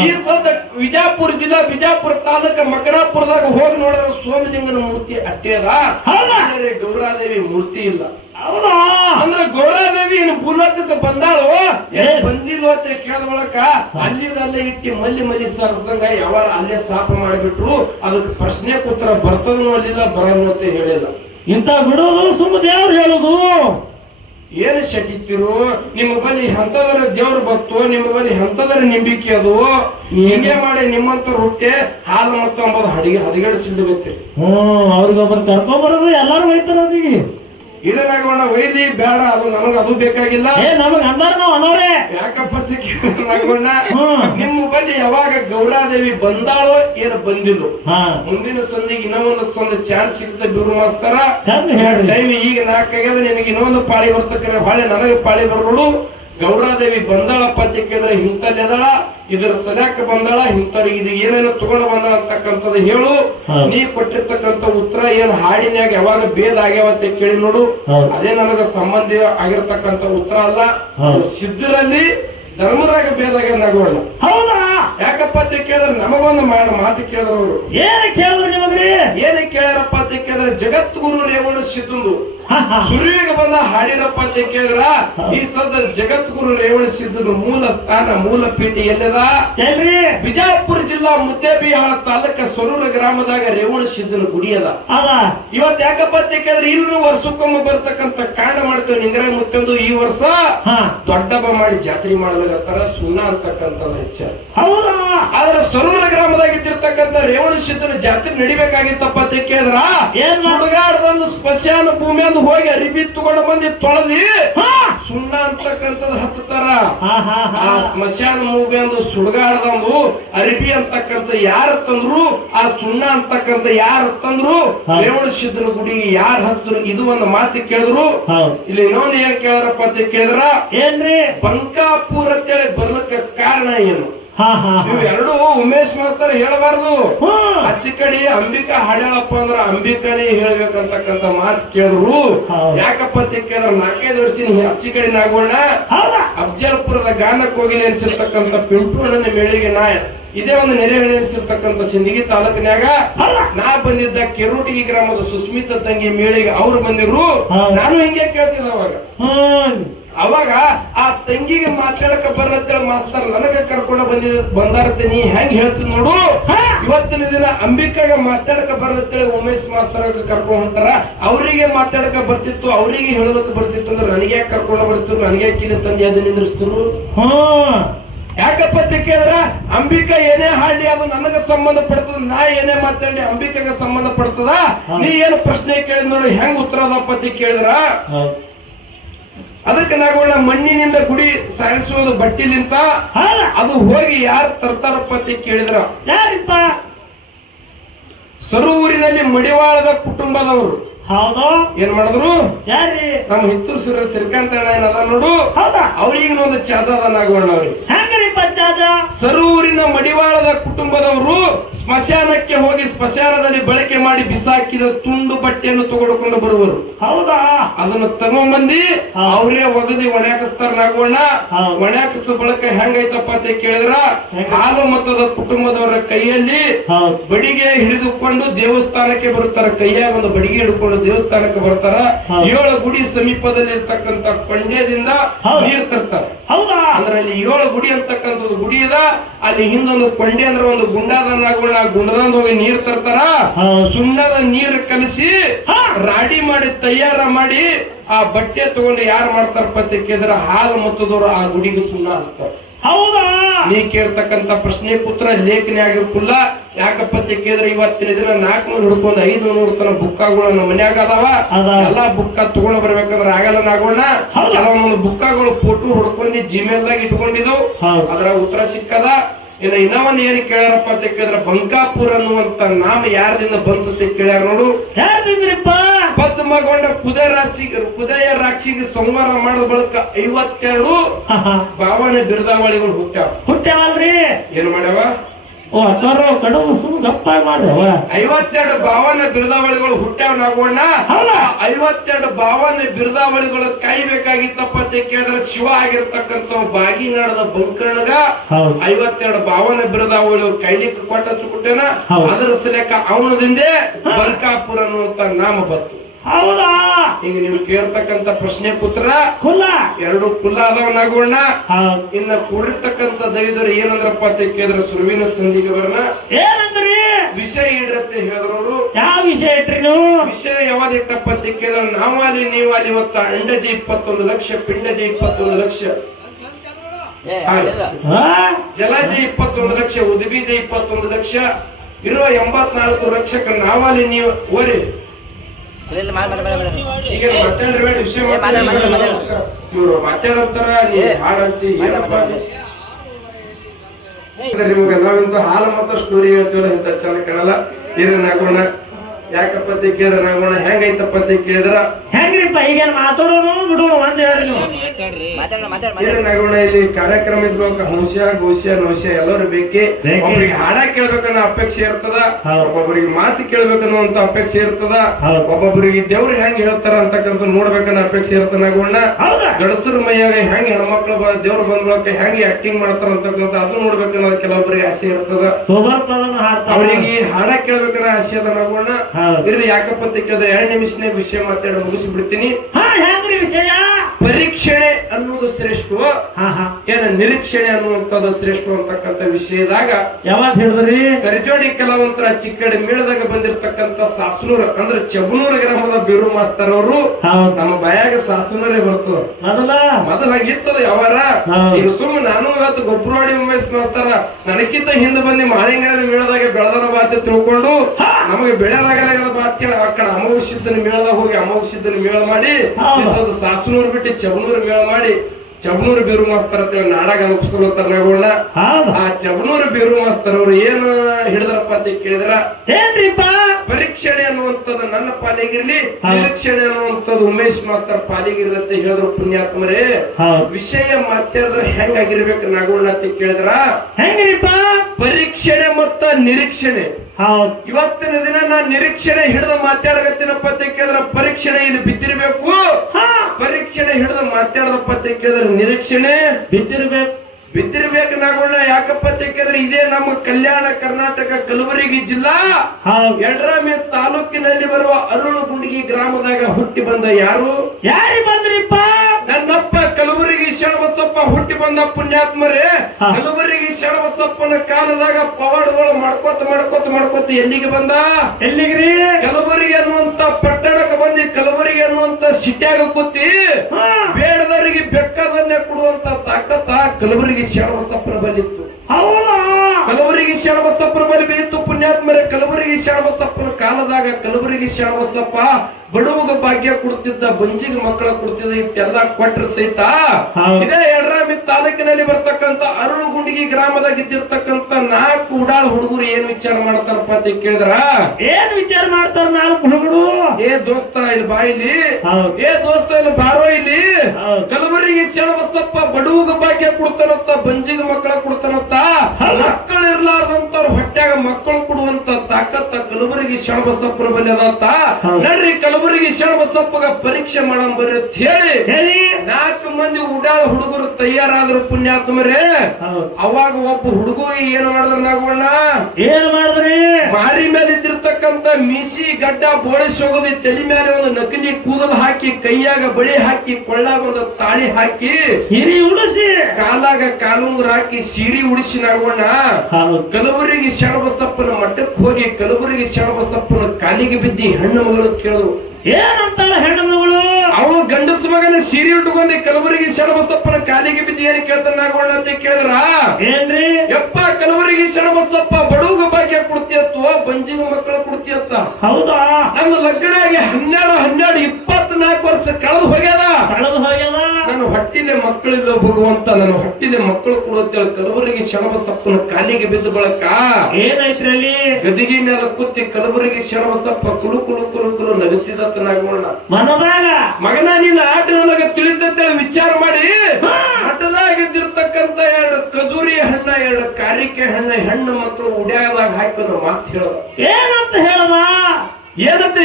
ಈ ಸದ ವಿಜಾಪುರ ಜಿಲ್ಲಾ ವಿಜಾಪುರ ತಾಲೂಕ ಮಕರಾಪುರದಾಗ ಹೋಗಿ ನೋಡಿದ್ರೆ ಸೋಮಲಿಂಗನ ಮೂರ್ತಿ ಅಟ್ಟೇದ ಗೌರಾದೇವಿ ಮೂರ್ತಿ ಇಲ್ಲ. ಅಂದ್ರೆ ಗೌರಾದೇವಿ ಏನು ಭೂಲೋಕಕ್ಕೆ ಬಂದಾಳು? ಬಂದಿಲ್ವ ಅಂತ ಕೇಳಿದ ಬಳಕ ಅಲ್ಲಿದಲ್ಲೇ ಇಟ್ಟಿ ಮಲ್ಲಿ ಮಲ್ಲಿ ಸರ್ಸಂಗ ಯಾವಾಗ ಅಲ್ಲೇ ಸಾಪ ಮಾಡಿಬಿಟ್ರು? ಅದಕ್ಕೆ ಪ್ರಶ್ನೆ ಕೂತ್ರ ಬರ್ತದನು ಅಲ್ಲಿಲ್ಲ ಬರನು ಅಂತ ಹೇಳಿಲ್ಲ. ಇಂತ ಬಿಡೋದು ಸುಮ್ಮ ದೇವ್ರು ಹೇಳುದು. ಏನು ಶಕಿತಿರು ನಿಮ್ಮ ಬಳಿ ಹಂತದರ ದೇವ್ರ ಬತ್ತು ನಿಮ್ಮ ಬಳಿ ಹಂತದರ ನಿಂಬಿಕೆ ಅದು, ಹಿಂಗೆ ಮಾಡಿ ನಿಮ್ಮಂತ ರೊಟ್ಟೆ ಹಾಲು ಮತ್ತು ಅಂಬದು ಹಡಿಗೆ ಹದಿಗಡಿಸಿಡ್ಬೇಕ್ರಿ ಹ್ಮ್ ಅವ್ರಿಗೊಬ್ಬರು ಒಬ್ಬರು ಬರೋದು ಎಲ್ಲಾರು ಹೋಯ್ತಾರ ಅದೀಗ ಇದನ್ನಾಗೋಣ ವೈದಿ ಬೇಡ ಅದು ನಮಗ ಅದು ಬೇಕಾಗಿಲ್ಲ. ಏ ನಮಗ್ ಅಂದಾರ ನಾವ್ ಅನ್ನೋರೇ. ಯಾಕಪ್ಪ ನಾಗಣ್ಣ, ನಿಮ್ಮ ಬಳಿ ಯಾವಾಗ ಗೌರಾದೇವಿ ಬಂದಾಳೋ ಏನ್ ಬಂದಿಲ್ಲ. ಮುಂದಿನ ಸಂದಿಗೆ ಇನ್ನೊಂದು ಸಂದ ಚಾನ್ಸ್ ಸಿಗುತ್ತೆ ಬಿರು ಮಾಸ್ತಾರ. ಟೈಮ್ ಈಗ ನಾಲ್ಕಾಗ್ಯದ ನಿನಗೆ ಇನ್ನೊಂದು ಪಾಳಿ ಬರ್ತಕ್ಕ ಹೊಳೆ ನನಗೆ ಪಾಳಿ ಬರೋಡು ಗೌರಾದೇವಿ ಬಂದಾಳಪ್ಪ ಅಂತ ಹಿಂತಲ್ಲಿ ಇದರ ಸಲ್ಯಾಕ ಬಂದಾಳ ಇಂಥವ್ರಿಗೆ ಇದು ಏನೇನು ತಗೊಂಡು ಬಂದಾಳ ಅಂತಕ್ಕಂಥದ್ದು ಹೇಳು. ನೀ ಕೊಟ್ಟಿರ್ತಕ್ಕಂಥ ಉತ್ತರ ಏನ್ ಹಾಡಿನ್ಯಾಗ ಯಾವಾಗ ಭೇದ ಆಗ್ಯಾವ ಅಂತ ಕೇಳಿ ನೋಡು. ಅದೇ ನನಗ ಸಂಬಂಧಿ ಆಗಿರ್ತಕ್ಕಂಥ ಉತ್ತರ ಅಲ್ಲ. ಸಿದ್ಧರಲ್ಲಿ ಧರ್ಮದಾಗ ಭೇದ ಆಗ್ಯಾವ ನಗೋಣ ಹೌದಾ? ಯಾಕಪ್ಪ ಅಂತ ಕೇಳಿದ್ರೆ ನಮಗೊಂದು ಮಾಡ ಮಾತು ಕೇಳಿದ್ರು ಅವರು. ಏನ್ ಕೇಳಿದ್ರು ನಿಮಗೆ ಏನ್ ಕೇಳ್ಯಾರಪ್ಪ ಅಂತ ಕೇಳಿದ್ರೆ ಜಗದ್ಗುರು ರೇವಣ ಸಿದ್ಧಂದು. ಸುರುವಿಗೆ ಬಂದ ಹಾಡಿರಪ್ಪ ಅಂತ ಕೇಳಿದ್ರ? ಈ ಸದ ಜಗದ್ಗುರು ರೇವಣ ಸಿದ್ಧನ ಮೂಲ ಸ್ಥಾನ ಮೂಲ ಪೀಠ ಎಲ್ಲದ? ಬಿಜಾಪುರ ಜಿಲ್ಲಾ ಮುದ್ದೇಬಿಹಾಳ ತಾಲೂಕ ಸ್ವರೂರ ಗ್ರಾಮದಾಗ ರೇವಣ ಸಿದ್ಧನ ಗುಡಿ ಅದ. ಇವತ್ ಯಾಕಪ್ಪ ಅಂತ ಕೇಳಿದ್ರೆ ಇನ್ನು ವರ್ಷಕ್ಕೊಮ್ಮೆ ಬರ್ತಕ್ಕಂತ ಕಾಂಡ ಮಾಡ್ತೇವೆ ನಿಂಗರಾಯ ಮುತ್ತಂದು ಈ ವರ್ಷ. ಹಾ. ದೊಡ್ಡಬ್ಬ ಮಾಡಿ ಜಾತ್ರೆ ಮಾಡ್ಲಾಗತ್ತಾರ ಸುಣ್ಣ ಅಂತಕ್ಕಂಥದ್ದು ಹೆಚ್ಚಾರ. ಹೌದಾ? ಆದ್ರೆ ಸರೂರ ಗ್ರಾಮದಾಗ ಇದ್ದಿರ್ತಕ್ಕಂಥ ರೇವಣ ಸಿದ್ಧನ ಜಾತ್ರೆ ನಡಿಬೇಕಾಗಿತ್ತಪ್ಪ ಅಂತ ಕೇಳಿದ್ರ? ಸುಡುಗಾಡದಂದು ಸ್ಮಶಾನ ಭೂಮಿ ಹೋಗಿ ಅರಿಬಿ ತಗೊಂಡು ಬಂದಿ ತೊಳೆದಿ ಹಾ. ಸುಣ್ಣ ಅಂತಕ್ಕಂಥದ್ದು ಹಚ್ಚತಾರ. ಆ ಸ್ಮಶಾನ ಮೂವಿ ಅಂದು ಸುಡ್ಗಾಡ್ದಂದು ಅರಿಬಿ ಅಂತಕ್ಕಂಥ ಯಾರ ತಂದ್ರು ಆ ಸುಣ್ಣ ಅಂತಕ್ಕಂಥ ಯಾರ ತಂದ್ರು ಹಾ. ರೇವಣ ಸಿದ್ಧನ ಗುಡಿ ಯಾರು ಹತ್ತಿದ್ರು ಇದು ಒಂದು ಮಾತು ಕೇಳಿದ್ರು. ಇಲ್ಲಿ ಇನ್ನೊಂದು ಏನ್ ಕೇಳಾರಪ್ಪ ಅಂತ ಕೇಳಿದ್ರ? ಏನ್ರಿ? ಬಂಕಾಪುರ ಅಂತೇಳಿ ಬರ್ಲಕ್ಕ ಕಾರಣ ಏನು? ಇವು ಎರಡು ಉಮೇಶ್ ಮಾಸ್ತರ್ ಹೇಳಬಾರ್ದು. ಅಚ್ಚಿ ಕಡಿ ಅಂಬಿಕಾ ಹಾಡ್ಯಾಳಪ್ಪ ಅಂದ್ರ ಅಂಬಿಕಾನೇ ಹೇಳ್ಬೇಕಂತಕ್ಕಂತ ಮಾತು ಕೇಳಿದ್ರು ಹೌದು. ಯಾಕಪ್ಪ ಅಂತ ಕೇಳಿದ್ರ ನಾಲ್ಕೈದು ವರ್ಷ ಅಚ್ಚಿಕಡಿ ಕಡೆ ನಾಗೋಣ ಅಫ್ಜಲ್ಪುರದ ಗಾನಕ್ಕೆ ಹೋಗಿ ನೆನೆಸಿರ್ತಕ್ಕಂಥ ಪಿಂಟುಣ್ಣನ ಮೇಳಿಗೆ ನಾ ಇದೇ ಒಂದು ನೆರೆ ನೆನೆಸಿರ್ತಕ್ಕಂಥ ಸಿಂದಗಿ ತಾಲೂಕಿನಾಗ ನಾ ಬಂದಿದ್ದ ಕೆರೋಟಿಗಿ ಗ್ರಾಮದ ಸುಸ್ಮಿತಾ ತಂಗಿ ಮೇಳಿಗೆ ಅವ್ರು ಬಂದಿರು. ನಾನು ಹಿಂಗೆ ಕೇಳ್ತಿದ್ದೆ ಅವಾಗ. ಹ್ಮ್. ಅವಾಗ ಆ ತಂಗಿಗೆ ಮಾತಾಡಕ ಬರತ್ತೆ ಮಾಸ್ತರ್ ನನಗೆ ಕರ್ಕೊಂಡ ಬಂದಿದ ಬಂದಾರತ್ತೆ ನೀ ಹೆಂಗ್ ಹೇಳ್ತೀನಿ ನೋಡು. ಇವತ್ತಿನ ದಿನ ಅಂಬಿಕಾಗ ಮಾತಾಡಕ ಬರತ್ತೆ ಉಮೇಶ್ ಮಾಸ್ತರ್ ಕರ್ಕೊಂಡ್ ಹೊಂಟಾರ. ಅವರಿಗೆ ಮಾತಾಡಕ ಬರ್ತಿತ್ತು ಅವರಿಗೆ ಹೇಳೋದಕ್ಕೆ ಬರ್ತಿತ್ತು ಅಂದ್ರೆ ನನಗೆ ಯಾಕೆ ಕರ್ಕೊಂಡ ಬರ್ತಿತ್ತು ನನಗೆ ಇಲ್ಲಿ ತಂದೆ ಅದು ನಿಂದ್ರಿಸ್ತರು ಹಾ. ಯಾಕಪ್ಪ ಅಂತ ಕೇಳಿದ್ರ? ಅಂಬಿಕಾ ಏನೇ ಹಾಡಿ ಅದು ನನಗ ಸಂಬಂಧ ಪಡ್ತದ ನಾ ಏನೇ ಮಾತಾಡಿ ಅಂಬಿಕಾಗ ಸಂಬಂಧ ಪಡ್ತದ? ನೀ ಏನು ಪ್ರಶ್ನೆ ಕೇಳಿದ್ ನೋಡಿ ಹೆಂಗ್ ಉತ್ತರ ಕೇಳಿದ್ರ? ಅದಕ್ಕೆ ನಾಗೋಣ ಮಣ್ಣಿನಿಂದ ಗುಡಿ ಸಾಯಿಸುವುದು ಬಟ್ಟಿಲಿಂತ? ಅದು ಹೋಗಿ ಯಾರು ತರ್ತಾರಪ್ಪ ಅಂತ ಕೇಳಿದ್ರ. ಯಾರಿಪ್ಪ? ಸರೂರಿನಲ್ಲಿ ಮಡಿವಾಳದ ಕುಟುಂಬದವರು. ಹೌದು. ಏನ್ ಮಾಡಿದ್ರು? ಯಾರಿ ನಮ್ಮ ಹಿತ್ತೂರು ಸುರ ಅಣ್ಣ ಏನದ ನೋಡು. ಹೌದಾ? ಅವ್ರಿಗೆ ಒಂದು ಅವ್ರಿಗೆ. ಹೆಂಗ್ರಿಪ್ಪ ಚಾದ ಸರೂರಿನ ಮಡಿವಾಳದ ಕುಟುಂಬದವರು ಸ್ಮಶಾನಕ್ಕೆ ಹೋಗಿ ಸ್ಮಶಾನದಲ್ಲಿ ಬಳಕೆ ಮಾಡಿ ಬಿಸಾಕಿದ ತುಂಡು ಬಟ್ಟೆಯನ್ನು ತಗೊಂಡುಕೊಂಡು ಬರುವರು. ಹೌದಾ? ಅದನ್ನು ತಗೊಂಬಂದಿ. ಅವರೇ ಒಗದಿ ಒಣಾಕಿಸ್ತಾರ ನಾಗವಣ್ಣ ಹೌದು. ಒಣಾಕಿಸಿದ ಬಳಕ ಹೆಂಗೈತಪ್ಪ ಅಂತ ಕೇಳಿದ್ರ? ಹಾಲು ಮತದ ಕುಟುಂಬದವರ ಕೈಯಲ್ಲಿ ಬಡಿಗೆ ಹಿಡಿದುಕೊಂಡು ದೇವಸ್ಥಾನಕ್ಕೆ ಬರುತ್ತಾರೆ. ಕೈಯಾಗ ಒಂದು ಬಡಿಗೆ ಹಿಡ್ಕೊಂಡು ದೇವಸ್ಥಾನಕ್ಕೆ ಬರ್ತಾರ. ಏಳು ಗುಡಿ ಸಮೀಪದಲ್ಲಿ ಇರ್ತಕ್ಕಂತ ಕೊಂಡ್ಯದಿಂದ ನೀರು ತರ್ತಾರ. ಹೌದಾ? ಅಂದ್ರೆ ಅಲ್ಲಿ ಏಳು ಗುಡಿ ಅಂತಕ್ಕಂಥದ್ದು ಗುಡಿ ಇದ. ಅಲ್ಲಿ ಹಿಂದೊಂದು ಕೊಂಡೆ ಅಂದ್ರೆ ಒಂದು ಆ ಗುಂಡದಂದ ಹೋಗಿ ನೀರ್ ತರ್ತಾರ. ಸುಣ್ಣದ ನೀರ್ ಕಲಸಿ. ರಾಡಿ ಮಾಡಿ ತಯಾರ ಮಾಡಿ ಆ ಬಟ್ಟೆ ತಗೊಂಡು ಯಾರು ಮಾಡ್ತಾರಪ್ಪ ಅಂತ ಕೇಳಿದ್ರೆ ಹಾಲು ಮತ್ತದವರು ಆ ಗುಡಿಗೆ ಸುಣ್ಣ ಹಚ್ತಾರ. ಹೌದಾ? ನೀ ಕೇಳ್ತಕ್ಕಂತ ಪ್ರಶ್ನೆ ಪುತ್ರ ಲೇಖನ ಆಗಿರ್ಕುಲ್ಲ ಯಾಕಪ್ಪ ಕೇಳಿದ್ರೆ ಇವತ್ತಿನ ದಿನ ನಾಲ್ಕುನೂರು ಹಿಡ್ಕೊಂಡು ಐದು ನೂರು ತನ ಬುಕ್ಕಾಗಳು ನಮ್ಮ ಮನ್ಯಾಗ ಅದಾವ. ಎಲ್ಲಾ ಬುಕ್ಕ ತಗೊಂಡ್ ಬರ್ಬೇಕಂದ್ರೆ ಆಗಲ್ಲ ನಾಗೋಣ. ಕೆಲವೊಂದು ಬುಕ್ಕಗಳು ಫೋಟೋ ಹುಡ್ಕೊಂಡು ಜಿಮೇಲ್ದಾಗ ಇಟ್ಕೊಂಡಿದ್ದು. ಇಟ್ಕೊಂಡಿದ್ವು ಅದರ ಉತ್ತರ ಸಿಕ್ಕದ. ಇನ್ನ ಇನ್ನವನ್ ಏನ್ ಕೇಳ್ಯಾರಪ್ಪ ಅಂತ ಕೇಳಿದ್ರೆ ಬಂಕಾಪುರ ಅನ್ನುವಂತ ನಾಮ ಯಾರದಿಂದ ಬಂತು ಅಂತ ಕೇಳ್ಯಾರ ನೋಡು. ಯಾರಿದ್ರಿಪ್ಪ ಪದ್ಮಗೊಂಡ ಕುದಯ ರಾಶಿಗೆ ಕುದಯ ರಾಶಿಗೆ ಸಂಹಾರ ಮಾಡಿದ ಬಳಿಕ ಐವತ್ತೆರಡು ಭಾವನೆ ಬಿರುದಾವಳಿಗಳು ಹುಟ್ಟ್ಯಾವ. ಹುಟ್ಟ್ಯಾವಲ್ರಿ? ಏನ್ ಮಾಡ್ಯಾವ? ಓ ಕರು ಕಡವು ಸುಮ್ ಗಪ್ಪ ಮಾಡ್ಯಾವ ಐವತ್ತೆರಡು ಭಾವನೆ ಬಿರುದಾವಳಿಗಳು ಹುಟ್ಟ್ಯಾವ ನಾಗೋಣ ಐವತ್ತೆರಡು ಭಾವನೆ ಬಿರುದಾವಳಿಗಳು ಕಾಯ್ಬೇಕಾಗಿತ್ತಪ್ಪ ಅಂತ ಕೇಳಿದ್ರೆ ಶಿವ ಆಗಿರ್ತಕ್ಕಂಥ ಬಾಗಿನಾಡದ ಬಂಕರ್ಣಗ ಐವತ್ತೆರಡು ಭಾವನೆ ಬಿರುದಾವಳಿಗಳು ಕೈಲಿಕ್ಕೆ ಕೊಟ್ಟ ಚುಕುಟೇನ. ಅದರ ಸಲಕ ಅವನದಿಂದೆ ಬಲ್ಕಾಪುರ ಅನ್ನುವಂತ ನಾಮ ಬಂತು. ಹೌದಾ? ಈಗ ನೀವು ಕೇಳ್ತಕ್ಕಂತ ಪ್ರಶ್ನೆ ಪುತ್ರ ಕುಲ. ಎರಡು ಕುಲ ಅದಾವ ನಾಗೋಣ ಹೌದು. ಇನ್ನ ಕೂಡಿರ್ತಕ್ಕಂತ ದೈವರು ಏನಂದ್ರಪ್ಪ ಅಂತ ಕೇಳಿದ್ರೆ ಸುರುವಿನ ಸಂಧಿಗೆ ಬರೋಣ. ಏನಂದ್ರಿ? ವಿಷಯ ಇಡತ್ತೆ ಹೇಳಿದ್ರು ಯಾವ ವಿಷಯ ಇಟ್ರಿ ನೀವು? ವಿಷಯ ಯಾವ್ದಿತ್ತಪ್ಪ ಅಂತ ಕೇಳಿದ್ರೆ ನಾವಾಲಿ ನೀವಾಲಿ ಇವತ್ತು ಅಂಡಜ ಇಪ್ಪತ್ತೊಂದು ಲಕ್ಷ ಪಿಂಡಜ ಇಪ್ಪತ್ತೊಂದು ಲಕ್ಷ. ಹಾ? ಜಲಜ ಇಪ್ಪತ್ತೊಂದು ಲಕ್ಷ ಉದ್ಬೀಜ ಇಪ್ಪತ್ತೊಂದು ಲಕ್ಷ ಇರುವ ಎಂಬತ್ನಾಲ್ಕು ಲಕ್ಷಕ್ಕೆ ನಾವಾಲಿ ನೀವು ಓರಿ ಇಲ್ಲ ಮಾತಾಡ್, ಮಾತಾಡ್. ನಿಮಗೆ ನಾವಿಂತ ಹಾಲು ಮತ್ತು ಸ್ಟೋರಿ ಹೇಳ್ತೀವಲ್ಲ ಇಂಥ ಚೆನ್ನಾಗಿ ಕಾಣಲ್ಲ ಇದ್ರ ನಾಗೋಣ ಯಾಕಪ್ಪ ಅಂತ ಕೇಳಿದ್ರೆ ನಾಗೋಣ ಹೆಂಗೈತಪ್ಪ ಅಂತ ಕೇಳಿದ್ರ ಈಗೇನ್ ಮಾತಾಡೋನು ಬಿಡೋನು ಅಂತ ನಾಗೋಣ ಇಲ್ಲಿ ಕಾರ್ಯಕ್ರಮ ಇದ್ಬೇಕು ಹಂಸ್ಯ ಗೋಸ್ಯ ನೋಸ್ಯ ಎಲ್ಲರೂ ಬೇಕೇ. ಒಬ್ಬರಿಗೆ ಹಾಡ ಕೇಳ್ಬೇಕನ್ನೋ ಅಪೇಕ್ಷೆ ಇರ್ತದ. ಒಬ್ಬೊಬ್ಬರಿಗೆ ಮಾತು ಕೇಳ್ಬೇಕನ್ನುವಂತ ಅಪೇಕ್ಷೆ ಇರ್ತದ. ಒಬ್ಬೊಬ್ಬರಿಗೆ ದೇವ್ರು ಹೆಂಗ್ ಹೇಳ್ತಾರ ಅಂತಕ್ಕಂಥ ನೋಡ್ಬೇಕನ್ನೋ ಅಪೇಕ್ಷೆ ಇರ್ತದ ನಾಗೋಣ ಗಡಸರ ಮೈಯಾಗ ಹೆಂಗ್ ಹೆಣ್ಮಕ್ಳು ಬ- ದೇವ್ರು ಬಂದ್ಬಳಕ ಹೆಂಗ್ ಆಕ್ಟಿಂಗ್ ಮಾಡ್ತಾರ ಅಂತಕ್ಕಂಥ ಅದು ನೋಡ್ಬೇಕನ್ನೋ ಕೆಲವೊಬ್ಬರಿಗೆ ಆಸೆ ಇರ್ತದ. ಅವರಿಗೆ ಹಾಡ ಕೇಳ್ಬೇಕನ್ನ ಆಸೆ ಅದ ನಾಗೋಣ. ಇರ್ಲಿ ಯಾಕಪ್ಪ ಅಂತ ಕೇಳಿದ್ರೆ ಎರಡು ನಿಮಿಷನೇ ವಿಷಯ ಮಾತಾಡಿ ಮುಗಿಸಿ ಬಿಡ್ತೀನಿ ಹಾ ಹೆಂಗ್ರಿ ವಿಷಯ? ಪರೀಕ್ಷಣೆ ಅನ್ನೋದು ಶ್ರೇಷ್ಠ ಹಾ ಹಾ. ಏನ ನಿರೀಕ್ಷಣೆ ಅನ್ನುವಂಥದ್ದು ಶ್ರೇಷ್ಠ ಅಂತಕ್ಕಂಥ ವಿಷಯದಾಗ ಯಾವಾಗ ಹೇಳಿದ್ರಿ? ಸರಿಜೋಡಿ ಕೆಲವಂತರ ಚಿಕ್ಕಡಿ ಮೇಳದಾಗ ಬಂದಿರತಕ್ಕಂತ ಸಾಸನೂರ ಅಂದ್ರೆ ಚಬನೂರ ಗ್ರಾಮದ ಬೀರು ಮಾಸ್ತರ್ ಅವರು ನಮ್ಮ ಬಾಯಾಗ ಸಾಸನೂರೇ ಬರ್ತದ. ಮೊದಲ? ಮೊದಲಾಗಿತ್ತದ ಯಾವಾರ. ಈಗ ಸುಮ್ಮ ನಾನು ಇವತ್ತು ಗೊಬ್ಬರವಾಡಿ ಉಮೇಶ್ ಮಾಸ್ತಾರ ನನಕ್ಕಿಂತ ಹಿಂದೆ ಬಂದು ಮಾಳಿಂಗರ ಮೇಳದಾಗ ಬೆಳೆದನ ಬಾತ ತಿಳ್ಕೊಂಡು ನಮಗೆ ಬೆಳೆದಾಗಲ್ಲ ಬಾತ್ ಆ ಕಡೆ ಅಮೋಘ ಸಿದ್ಧನ ಮೇಳದಾಗ ಹೋಗಿ ಅಮೋಘ ಸಿದ್ಧನ ಮೇಳ ಮಾಡಿ ಹೌದು. ಸಾಸನೂರ್ ಬಿಟ್ಟು ಚಬನೂರ್ ಮೇಳ ಮಾಡಿ ಚಬನೂರು ಬೀರು ಮಾಸ್ತರ್ ಅಂತ ಹೇಳಿ ನಾಡಾಗ ಅನುಪಿಸ್ಕೊಳ್ತಾರ ನಾಗೋಣ ಆ ಚಬನೂರು ಬೀರು ಮಾಸ್ತರ್ ಅವ್ರು ಏನ್ ಹಿಡಿದ್ರಪ್ಪ ಅಂತ ಕೇಳಿದ್ರ? ಏನ್ರಿಪ್ಪ? ಪರೀಕ್ಷಣೆ ಅನ್ನುವಂಥದ್ದು ನನ್ನ ಪಾಲಿಗಿರ್ಲಿ. ನಿರೀಕ್ಷಣೆ ಅನ್ನುವಂಥದ್ದು ಉಮೇಶ್ ಮಾಸ್ತರ್ ಪಾಲಿಗಿರ್ಲಿ ಅಂತ ಹೇಳಿದ್ರು ಪುಣ್ಯಾತ್ಮರೇ. ವಿಷಯ ಮಾತಾಡಿದ್ರೆ ಹೆಂಗಾಗಿರ್ಬೇಕು ನಾಗೋಣ ಅಂತ ಕೇಳಿದ್ರ? ಹೆಂಗ್ರಿಪ್ಪ? ಪರೀಕ್ಷಣೆ ಮತ್ತ ನಿರೀಕ್ಷಣೆ. ಇವತ್ತಿನ ದಿನ ನಾನು ನಿರೀಕ್ಷಣೆ ಹಿಡಿದು ಮಾತಾಡಕತ್ತಿನಪ್ಪ ಅಂತ ಕೇಳಿದ್ರೆ ಪರೀಕ್ಷಣೆ ಇಲ್ಲಿ ಬಿದ್ದಿರ್ಬೇಕು. ಹಾ. ಪರೀಕ್ಷಣೆ ಹಿಡಿದು ಮಾತಾಡದಪ್ಪ ಅಂತ ಕೇಳಿದ್ರೆ ನಿರೀಕ್ಷಣೆ ಬಿದ್ದಿರ್ಬೇಕು. ಬಿದ್ದಿರ್ಬೇಕು ನಾಗೋಣ ಯಾಕಪ್ಪ ತೆಕ್ಕಂದ್ರೆ ಇದೇ ನಮ್ಮ ಕಲ್ಯಾಣ ಕರ್ನಾಟಕ ಕಲಬುರಗಿ ಜಿಲ್ಲಾ. ಯಡ್ರಾಮಿ ತಾಲೂಕಿನಲ್ಲಿ ಬರುವ ಅರುಳುಗುಂಡಿಗಿ ಗ್ರಾಮದಾಗ ಹುಟ್ಟಿ ಬಂದ ಯಾರು? ಯಾರಿ ಬಂದ್ರಿಪ್ಪ? ನನ್ನಪ್ಪ ಕಲಬುರಗಿ ಶರಣಬಸಪ್ಪ ಹುಟ್ಟಿ ಬಂದ ಪುಣ್ಯಾತ್ಮರೇ. ಕಲಬುರಗಿ ಶರಣಬಸಪ್ಪನ ಕಾಲದಾಗ ಪವಾಡಗಳು ಮಾಡ್ಕೋತ ಮಾಡ್ಕೋತ ಮಾಡ್ಕೋತ ಎಲ್ಲಿಗೆ ಬಂದ? ಎಲ್ಲಿಗ್ರಿ? ಕಲಬುರಗಿ ಅನ್ನುವಂತ ಪಟ್ಟಣಕ್ಕೆ ಬಂದಿ ಕಲಬುರಗಿ ಅನ್ನುವಂತ ಸಿಟಿಯಾಗ ಕೂತಿ. ಬೇಡದವರಿಗೆ ಬೆಕ್ಕದನ್ನೇ ಕೊಡುವಂತ ತಾಕತ್ತ ಕಲಬುರಗಿ ಬಲಿತ್ತು ಹೌದಾ? ಕಲಬುರಗಿ ಶರಣಬಸಪ್ಪನ ಬಲಿ ಇತ್ತು ಪುಣ್ಯಾತ್ಮರೇ ಕಲಬುರಗಿ ಶರಣಬಸಪ್ಪನ ಕಾಲದಾಗ ಕಲಬುರಗಿ ಶರಣಬಸಪ್ಪ ಬಡವಗ ಭಾಗ್ಯ ಕೊಡ್ತಿದ್ದ ಬಂಜಿಗ ಮಕ್ಕಳ ಕೊಡ್ತಿದ್ದ ಇಟ್ಟೆಲ್ಲ ಕೊಟ್ರ ಸಹಿತ. ಇದೇ ಯಡ್ರಾಮಿ ತಾಲೂಕಿನಲ್ಲಿ ಬರ್ತಕ್ಕಂತ ಅರುಳುಗುಂಡಿಗಿ ಗ್ರಾಮದಾಗ ಇದ್ದಿರ್ತಕ್ಕಂತ ನಾಲ್ಕು ಉಡಾಳ ಹುಡುಗರು ಏನ್ ವಿಚಾರ ಮಾಡ್ತಾರಪ್ಪ ಅಂತ ಕೇಳಿದ್ರ? ಏನ್ ವಿಚಾರ ಮಾಡ್ತಾರ ನಾಲ್ಕು ಹುಡುಗರು? ಏ ದೋಸ್ತ ಇಲ್ಲಿ ಬಾ ಇಲ್ಲಿ. ಏ ದೋಸ್ತ ಇಲ್ಲಿ ಬಾರೋ ಇಲ್ಲಿ. ಕಲಬುರಿಗಿ ಶರಣಬಸಪ್ಪ ಬಡವಗ ಭಾಗ್ಯ ಕೊಡ್ತಾನಂತ ಬಂಜಿಗ ಮಕ್ಕಳ ಕೊಡ್ತಾನತ್ತ. ಮಕ್ಕಳು ಇರ್ಲಾರ್ದಂತವ್ರ ಹೊಟ್ಟ್ಯಾಗ ಮಕ್ಕಳು ಕೊಡುವಂತ ತಾಕತ್ತ ಕಲಬುರಗಿ ಶರಣಬಸಪ್ಪನ ಬಲ್ಲಿ ಅದಂತ ನಡ್ರಿ ನಡ್ರಿ ಕಲಬುರಗಿ ಶರಣಬಸಪ್ಪಗ ಪರೀಕ್ಷೆ ಮಾಡೋಣ ಬರ್ರಿ ಅಂತ ಹೇಳಿ. ಹೇಳಿ. ನಾಲ್ಕು ಮಂದಿ ಉಡಾಳ ಹುಡುಗರು ತಯಾರಾದ್ರು ಪುಣ್ಯಾತ್ಮರೇ. ಅವಾಗ ಒಬ್ಬ ಹುಡುಗ ಏನು ಮಾಡಿದ್ರ ನಾಗವಣ್ಣ ಏನ್ ಮಾಡಿದ್ರಿ? ಮಾರಿ ಮೇಲೆ ಇದ್ದಿರ್ತಕ್ಕಂತ ಮೀಸಿ ಗಡ್ಡ ಬೋಳಿಸಿ ಹೋಗೋದು ತಲೆ ಮೇಲೆ ಒಂದು ನಕಲಿ ಕೂದಲು ಹಾಕಿ ಕೈಯಾಗ ಬಳಿ ಹಾಕಿ ಕೊಳ್ಳಾಗ ಒಂದು ತಾಳಿ ಹಾಕಿ ಹಿರಿ ಉಡಿಸಿ. ಕಾಲಾಗ ಕಾಲುಂಗ್ರ ಹಾಕಿ ಸೀರಿ ಉಡಿಸಿ ನಾಗೋಣ ಕಲಬುರಗಿ ಶರಣಬಸಪ್ಪನ ಮಠಕ್ಕೆ ಹೋಗಿ ಕಲಬುರಗಿ ಶರಣಬಸಪ್ಪನ ಕಾಲಿಗೆ ಬಿದ್ದಿ ಹೆಣ್ಣು ಮಗಳು ಕೇಳಿದ್ರು. ಏನಂತಾರ ಹೆಣ್ಣು ಮಗಳು? ಗಂಡಸ ಮಗನ ಸೀರೆ ಉಟ್ಕೊಂಡಿ ಕಲಬುರಗಿ ಶರಣಬಸಪ್ಪನ ಕಾಲಿಗೆ ಬಿದ್ದು ಏನು ಕೇಳ್ತಾನ ಅಂತ ಕೇಳಿದ್ರ? ಏನ್ರಿ? ಯಪ್ಪ ಕಲಬುರಗಿ ಶರಣಬಸಪ್ಪ ಬಡವಗ ಭಾಗ್ಯ ಕೊಡ್ತಿಯತ್ತು ಬಂಜಿಗ ಮಕ್ಕಳು ಕೊಡ್ತಿಯತ್ತ? ಹೌದಾ? ನನ್ನ ಲಗ್ನ ಆಗಿ ಹನ್ನೆರಡು ಹನ್ನೆರಡು ಇಪ್ಪತ್ನಾಲ್ಕು ವರ್ಷ ಕಳೆದು ಹೋಗ್ಯದ? ಕಳೆದು ಹೋಗ್ಯದ? ನನ್ನ ಹೊಟ್ಟಿನ ಮಕ್ಕಳಿಲ್ಲ ಭಗವಂತ ನನ್ನ ಹೊಟ್ಟಿನ ಮಕ್ಕಳು ಕೊಡುತ್ತೇಳಿ ಕಲಬುರಗಿ ಶರಣಬಸಪ್ಪನ ಕಾಲಿಗೆ ಬಿದ್ದ ಬಳಕ. ಏನೈತ್ರಿ ಅಲ್ಲಿ? ಗದಿಗೆ ಮೇಲೆ ಕೂತಿ ಕಲಬುರಗಿ ಶರಣಬಸಪ್ಪ ಕುಳು ಕುಳು ಕುಳು ಕುಳು ನಗುತ್ತಿದತ್ತ ನಾಗೋಣ ಮನದಾಗ? ಮಗನ ನಿನ್ನ ಆಟ ನನಗೆ ತಿಳಿದಂತೇಳಿ ವಿಚಾರ ಮಾಡಿ. ಹಠದಾಗಿದ್ದಿರ್ತಕ್ಕಂತ ಎರಡು ಖಜೂರಿ ಹಣ್ಣ ಎರಡು ಕಾರಿಕೆ ಹಣ್ಣ ಹೆಣ್ಣು ಮಕ್ಕಳು ಉಡ್ಯಾಗದಾಗ ಹಾಕಿ ಮಾತು ಹೇಳ. ಏನಂತ ಹೇಳದ ಏನಂತ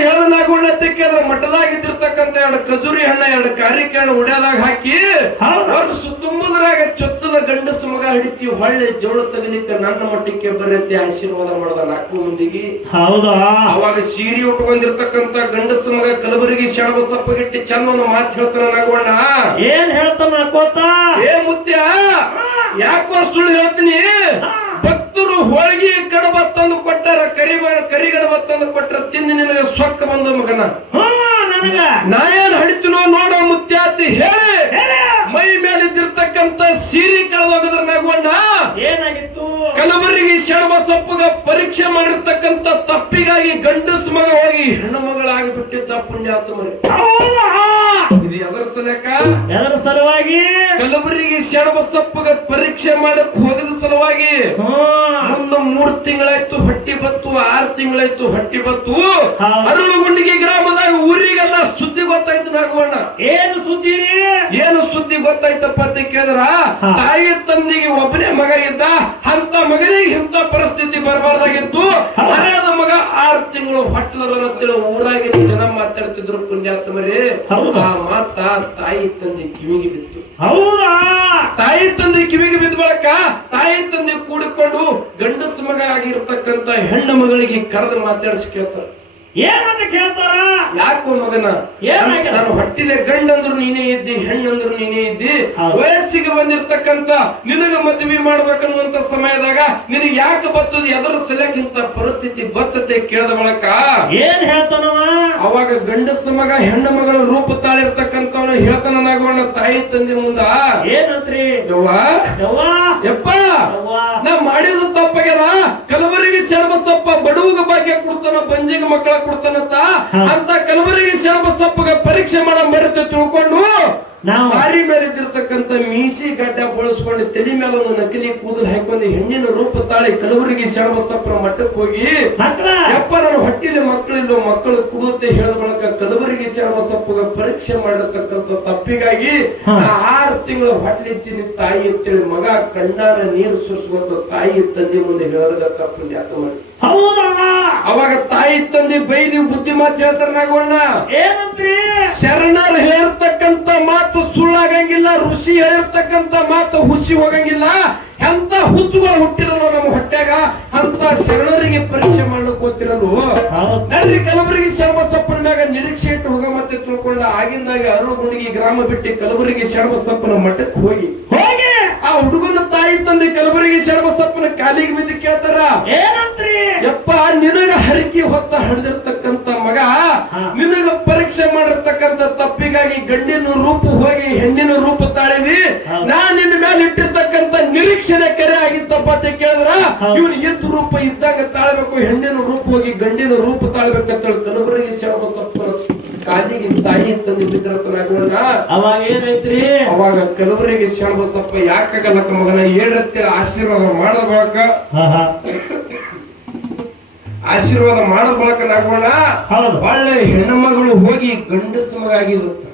ಹೇಳನಾಗೋಣ ಅದ್ರ ಮಠದಾಗ ಇದ್ದಿರ್ತಕ್ಕಂತ ಎರಡು ಖಜೂರಿ ಹಣ್ಣ ಎರಡು ಕಾರಿಕೆ ಹಣ್ಣು ಉಡ್ಯಾದಾಗ ಹಾಕಿ ವರ್ಷ ಚೊಚ್ಚನ ಚೊಚ್ಚಲ ಗಂಡಸ ಮಗ ಹಿಡಿತಿ ಹೊಳ್ಳೆ ಜೋಳ ತಗಲಿಕ್ಕ ನನ್ನ ಮಟ್ಟಕ್ಕೆ ಬರತ್ತೆ ಆಶೀರ್ವಾದ ಮಾಡದ ನಾಲ್ಕು ಮಂದಿಗೆ. ಹೌದಾ? ಅವಾಗ ಸೀರೆ ಉಟ್ಕೊಂಡಿರ್ತಕ್ಕಂತ ಗಂಡಸ ಮಗ ಕಲಬುರಗಿ ಶರಣಬಸಪ್ಪಗಿಟ್ಟಿ ಚಂದ ಒಂದು ಮಾತು ಹೇಳ್ತಾನ ನಾಗವಣ್ಣ. ಏನ್ ಹೇಳ್ತಾನ ಏ ಮುತ್ಯ ಯಾಕೋ ಸುಳ್ಳು ಹೇಳ್ತೀನಿ? ಭಕ್ತರು ಹೋಳಿಗೆ ಗಡಬ ತಂದು ಕೊಟ್ಟಾರ ಕರಿ ಕರಿ ಗಡಬ ತಂದು ಕೊಟ್ಟಾರ ತಿಂದು ನಿನಗೆ ಸೊಕ್ಕ ಬಂದ ಮಗನ. ನಾ ಏನ್ ಹಡಿತೀನೋ ನೋಡೋ ಮುತ್ಯಾತಿ ಹೇಳಿ. ಮೈ ಮೇಲೆ ಇದ್ದಿರ್ತಕ್ಕಂತ ಸೀರೆ ಕಳೆದೋಗದ್ರ ನಗೋಣ ಏನಾಗಿತ್ತು? ಕಲಬುರಗಿ ಶರಣಬಸಪ್ಪಗ ಪರೀಕ್ಷೆ ಮಾಡಿರ್ತಕ್ಕಂತ ತಪ್ಪಿಗಾಗಿ ಗಂಡಸ ಮಗ ಹೋಗಿ ಹೆಣ್ಣು ಮಗಳಾಗಿ ಬಿಟ್ಟಿದ್ದ ಪುಣ್ಯಾತ್ಮರಿ ಇದು ಎದರ ಸಲಕ? ಎದರ ಸಲುವಾಗಿ? ಕಲಬುರಗಿ ಶರಣಬಸಪ್ಪಗ ಪರೀಕ್ಷೆ ಮಾಡಕ್ ಹೋಗದ ಸಲುವಾಗಿ ಒಂದು ಮೂರ್ ತಿಂಗಳಾಯ್ತು ಹೊಟ್ಟಿ ಬತ್ತು ಆರ್ ತಿಂಗಳಾಯ್ತು ಹೊಟ್ಟಿ ಬತ್ತು. ಅರಳು ಗುಂಡಿಗೆ ಗಿಡ ಬಂದಾಗ ಊರಿಗೆಲ್ಲ ಸುದ್ದಿ ಗೊತ್ತಾಯ್ತು ನಾಗವಣ್ಣ. ಏನು ಸುದ್ದಿ ಏನು ಸುದ್ದಿ ಗೊತ್ತಾಯ್ತಪ್ಪ ಅಂತ ಕೇಳಿದ್ರ. ತಾಯಿ ತಂದೆಗೆ ಒಬ್ಬನೇ ಮಗ ಇದ್ದ ಅಂತ ಮಗನಿಗೆ ಇಂಥ ಪರಿಸ್ಥಿತಿ ಬರಬಾರ್ದಾಗಿತ್ತು. ಹರಿಯಾದ ಮಗ ಆರ್ ತಿಂಗಳು ಹೊಟ್ಟಲಂತೇಳಿ ಊರಾಗಿನ ಜನ ಮಾತಾಡ್ತಿದ್ರು ಪುಣ್ಯಾತ್ಮರೇ ಮಾತ ತಾಯಿ ತಂದೆ ಕಿವಿಗೆ ಬಿತ್ತು. ಹೌದಾ? ತಾಯಿ ತಂದೆ ಕಿವಿಗೆ ಬಿದ್ದ ಬಳಕ ತಾಯಿ ತಂದೆ ಕೂಡಿಕೊಂಡು ಗಂಡಸ ಮಗ ಆಗಿರ್ತಕ್ಕಂತ ಹೆಣ್ಣು ಮಗಳಿಗೆ ಕರೆದು ಮಾತಾಡಿಸಿ ಕೇಳ್ತಾರೆ. ಏನಂತ ಕೇಳ್ತಾರ? ಯಾಕೋ ಮಗನ? ಏನ ನಾನು ಹೊಟ್ಟಿಲೆ ಗಂಡಂದ್ರು ನೀನೇ ಇದ್ದಿ ಹೆಣ್ಣಂದ್ರು ನೀನೇ ಇದ್ದಿ. ವಯಸ್ಸಿಗೆ ಬಂದಿರ್ತಕ್ಕಂತ ನಿನಗ ಮದುವೆ ಮಾಡ್ಬೇಕನ್ನುವಂತ ಸಮಯದಾಗ ನಿನಗೆ ಯಾಕೆ ಬರ್ತದ ಎದುರು ಸಲಕ್ಕಿಂತ ಪರಿಸ್ಥಿತಿ ಬತ್ತತೆ ಕೇಳದ ಬಳಕ. ಏನ್ ಹೇಳ್ತಾನವ? ಅವಾಗ ಗಂಡಸ ಮಗ ಹೆಣ್ಣು ಮಗಳ ರೂಪ ತಾಳಿರ್ತಕ್ಕಂಥವನು ಹೇಳ್ತಾನ ನಾಗವಣ್ಣ ತಾಯಿ ತಂದೆ ಮುಂದ. ಏನಂತ್ರಿ ಯವ್ವ? ಯವ್ವಾ? ಯಪ್ಪ! ನಾ ಮಾಡಿದ ತಪ್ಪಾಗ್ಯದ? ಕಲಬರಿಗೆ ಶರ್ಮ ಸಪ್ಪ ಬಡವಗ ಭಾಗ್ಯ ಕೊಡ್ತಾನ ಬಂಜಿಗೆ ಮಕ್ಕಳ ಕೊಡ್ತಾನಂತ. ಅಂತ ಕಲಬುರಗಿ ಶರಣಬಸಪ್ಪಗ ಪರೀಕ್ಷೆ ಮಾಡ ಮರೆತು ತಿಳ್ಕೊಂಡು ನಾವು. ಬಾರಿ ಮೇಲೆ ಇದ್ದಿರ್ತಕ್ಕಂಥ ಮೀಸಿ ಗಡ್ಡ ಬಳಸ್ಕೊಂಡು ತಲೆ ಮೇಲೆ ಒಂದು ನಕಲಿ ಕೂದಲು ಹಾಕೊಂಡು ಹೆಣ್ಣಿನ ರೂಪ ತಾಳಿ ಕಲಬುರಗಿ ಶರಣಬಸಪ್ಪನ ಮಟ್ಟಕ್ಕೆ ಹೋಗಿ ಯಪ್ಪ ನಾನು ಹೊಟ್ಟಿಲಿ ಮಕ್ಕಳಿಲ್ಲ ಮಕ್ಕಳು ಕುಡುತ್ತೆ ಹೇಳಿದ ಬಳಿಕ ಕಲಬುರಗಿ ಸಪ್ಪಗ ಪರೀಕ್ಷೆ ಮಾಡಿರ್ತಕ್ಕಂಥ ತಪ್ಪಿಗಾಗಿ ಆರು ತಿಂಗಳು ಹೊಟ್ಲಿತ್ತೀನಿ ತಾಯಿ ಅಂತೇಳಿ ಮಗ ಕಣ್ಣಾರ ನೀರು ಸುರಿಸುವಂತ ತಾಯಿ ತಂದೆ ಮುಂದೆ ಹೇಳಿದಾಗ ತಪ್ಪು ಯಾತ ಮಾಡಿ ಅವಾಗ ತಾಯಿ ತಂದೆ ಬೈದಿ ಬುದ್ಧಿ ಮಾತು ಹೇಳ್ತಾರ ನಾಗೋಣ ಏನಂತ್ರಿ? ಶರಣರು ಹೇಳ್ತಕ್ಕಂತ ಮಾತು ಸುಳ್ಳಾಗಂಗಿಲ್ಲ ಋಷಿ ಹೇಳಿರ್ತಕ್ಕಂತ ಮಾತು ಹುಸಿ ಹೋಗಂಗಿಲ್ಲ. ಎಂತ ಹುಚ್ಚುಗಳು ಹುಟ್ಟಿರಲ್ಲ ನಮ್ಮ ಹೊಟ್ಟೆಗ? ಅಂತ ಶರಣರಿಗೆ ಪರೀಕ್ಷೆ ಮಾಡಕ್ ಹೋಗ್ತಿರಲು ಕಲಬುರಗಿ ಶರಣಬಸಪ್ಪನ ಮ್ಯಾಗ ನಿರೀಕ್ಷೆ ಇಟ್ಟು ಹೋಗ ಮತ್ತೆ ತಿಳ್ಕೊಂಡ ಆಗಿಂದಾಗ ಅರುಗುಣಿಗಿ ಗ್ರಾಮ ಬಿಟ್ಟು ಕಲಬುರಗಿ ಶರಣಬಸಪ್ಪನ ಮಠಕ್ಕೆ ಹೋಗಿ. ಹೋಗಿ? ಆ ಹುಡುಗನ ತಾಯಿ ತಂದೆ ಕಲಬುರಗಿ ಶರಣಬಸಪ್ಪನ ಕಾಲಿಗೆ ಬಿದ್ದು ಕೇಳ್ತಾರ ಏನಂತ್ರಿ ಯಪ್ಪ ನಿನಗ ಹರಿಕಿ ಹೊತ್ತ ಹಡಿದಿರ್ತಕ್ಕಂತ ಮಗ. ನಿನಗ ಪರೀಕ್ಷೆ ಮಾಡಿರ್ತಕ್ಕಂತ ತಪ್ಪಿಗಾಗಿ ಗಂಡಿನ ರೂಪ ಹೋಗಿ ಹೆಣ್ಣಿನ ರೂಪ ತಾಳಿದಿ. ನಾ ನಿನ್ನ ಮೇಲೆ ಇಟ್ಟಿರ್ತಕ್ಕಂತ ನಿರೀಕ್ಷಣೆ ಕರೆ ಆಗಿತ್ತಪ್ಪ ಅಂತ ಕೇಳಿದ್ರ. ಇವನು ಎದ್ದು ರೂಪ ಇದ್ದಾಗ ತಾಳ್ಬೇಕು ಹೆಣ್ಣಿನ ರೂಪ ಹೋಗಿ ಗಂಡಿನ ರೂಪ ತಾಳ್ಬೇಕಂತ ಹೇಳಿ ಕಲಬುರಗಿ ಶರಣಬಸಪ್ಪನ ಕಾಲಿಗೆ ತಾಯಿ ತಂದೆ ಬಿದ್ದಿರತನಾಗೋಣ ಅವಾಗ ಏನೈತ್ರಿ? ಅವಾಗ ಕಲಬುರಗಿ ಸಪ್ಪ ಯಾಕಾಗಲ್ಲಕ್ಕ ಮಗನ? ಏಳತ್ತೆ ಆಶೀರ್ವಾದ ಮಾಡಬೇಕ? ಹಾ ಹಾ. ಆಶೀರ್ವಾದ ಮಾಡೋ ಬಳಕ ನಾಗೋಣ ಒಳ್ಳೆ ಹೆಣ್ಮಗಳು ಹೋಗಿ ಗಂಡಸ ಮಗ ಆಗಿರುತ್ತೆ.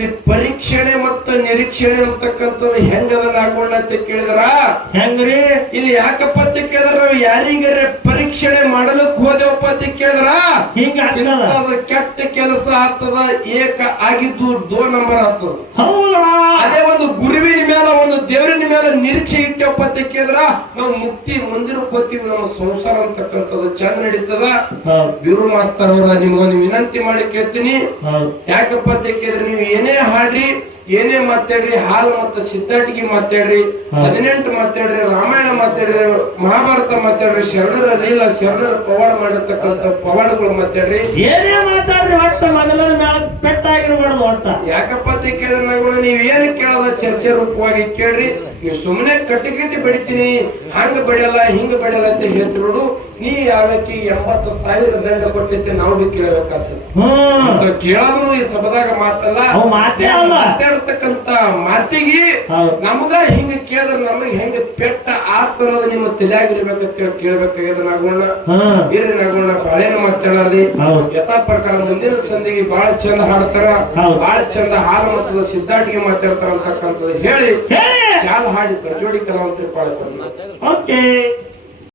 ಇಲ್ಲಿ ಪರೀಕ್ಷಣೆ ಮತ್ತು ನಿರೀಕ್ಷಣೆ ಅಂತಕ್ಕಂಥದ್ದು ಹಾಕೊಂಡ ಅಂತ ಕೇಳಿದ್ರ? ಹೆಂಗ್ರಿ? ಇಲ್ಲಿ ಯಾಕಪ್ಪ ಅಂತ ಕೇಳಿದ್ರ? ಯಾರಿಗರೆ ಯಾರಿಗಾರೆ ಪರೀಕ್ಷಣೆ ಮಾಡಲಕ್ ಹೋದೆವಪ್ಪ ಅಂತ ಕೇಳಿದ್ರ? ಹಿಂಗ ಕೆಟ್ಟ ಕೆಲಸ ಆಗ್ತದ? ಏಕ ಆಗಿದ್ದು ದೋ ನಂಬರ್ ಆಗ್ತದ. ಅದೇ ಒಂದು ಗುರುವಿನ ಮೇಲೆ ಒಂದು ದೇವರಿನ ಮೇಲೆ ನಿರೀಕ್ಷೆ ಇಟ್ಟೆವಪ್ಪ ಅಂತ ಕೇಳಿದ್ರ? ನಾವು ಮುಕ್ತಿ ಮಂದಿರಕ್ಕೆ ಹೋಗ್ತೀವಿ ನಮ್ಮ ಸಂಸಾರ ಅಂತಕ್ಕಂಥದ್ದು ಚಂದ ನಡೀತದ? ಬಿರು ಮಾಸ್ತರ್ ಅವರ ನಿಮ್ಗೊಂದು ವಿನಂತಿ ಮಾಡಿ ಕೇಳ್ತೀನಿ. ಯಾಕಪ್ಪ ಅಂತ ಕೇಳಿದ್ರೆ? ನೀವು ಏನೇ ಹಾಡ್ರಿ ಏನೇ ಮಾತಾಡ್ರಿ ಹಾಲು ಮತ್ತು ಸಿದ್ಧಾಟಿಗೆ ಮಾತಾಡ್ರಿ ಹದಿನೆಂಟು ಮಾತಾಡ್ರಿ ರಾಮಾಯಣ ಮಾತಾಡ್ರಿ ಮಹಾಭಾರತ ಮಾತಾಡ್ರಿ ಶರಣರ ಲೀಲ ಶರಣರ ಪವಾಡ ಮಾಡಿರ್ತಕ್ಕಂಥ ಪವಾಡಗಳು ಮಾತಾಡ್ರಿ. ಏನೇ ಮಾತಾಡ್ರಿ ಒಟ್ಟ ಮೊದಲನ ಮ್ಯಾಲ ಪೆಟ್ಟಾಗಿರ್ಬಾರ್ದು ಒಟ್ಟ ಯಾಕಪ್ಪ ಅಂತ ಕೇಳಿದ್ರೆ ನೀವು ಏನ್ ಕೇಳದ ಚರ್ಚೆ ರೂಪವಾಗಿ ಕೇಳ್ರಿ. ನೀವು ಸುಮ್ಮನೆ ಕಟ್ಟಿ ಕಟ್ಟಿ ಬಡಿತೀನಿ. ಹಂಗ ಬೆಳೆಯಲ್ಲ ಹಿಂಗ ಬೆಳೆಯಲ್ಲ ಅಂತ ಹೇಳ್ತಿರೋಡು ನೀ ಯಾವಕ್ಕೆ ಎಂಬತ್ತು ಸಾವಿರ ದಂಡ ಕೊಟ್ಟಿತ್ತೆ ನಾವು ಬಿ ಕೇಳಬೇಕಾಗ್ತದೆ. ಕೇಳೋದು ಈ ಸಭದಾಗ ಮಾತಲ್ಲ. ಮಾತಾಡ್ತಕ್ಕಂತ ಮಾತಿಗೆ. ನಮಗ ಹಿಂಗ ಕೇಳಿದ್ರೆ ನಮಗ್ ಹೆಂಗ ಪೆಟ್ಟ ಆತ್ಮ ನಿಮ್ಮ ತಲೆಯಾಗಿರ್ಬೇಕಂತ ಕೇಳ್ಬೇಕಾಗ್ಯದ ನಾಗೋಣ ಇರ್ರಿ ನಾಗೋಣ ಬಾಳೆನ ಮಾತಾಡೋದಿ ಯಥಾ ಪ್ರಕಾರ ಮುಂದಿನ ಸಂದಿಗೆ ಬಹಳ ಚಂದ ಹಾಡ್ತಾರ. ಬಹಳ ಚಂದ ಹಾಲು ಮತ್ತು ಸಿದ್ಧಾಟಿಗೆ ಮಾತಾಡ್ತಾರ ಅಂತಕ್ಕಂಥದ್ದು ಹೇಳಿ. ಶಾಲ್ ಹಾಡಿ ಸಜೋಡಿ ಕಲಾವಂತರಿ ಓಕೆ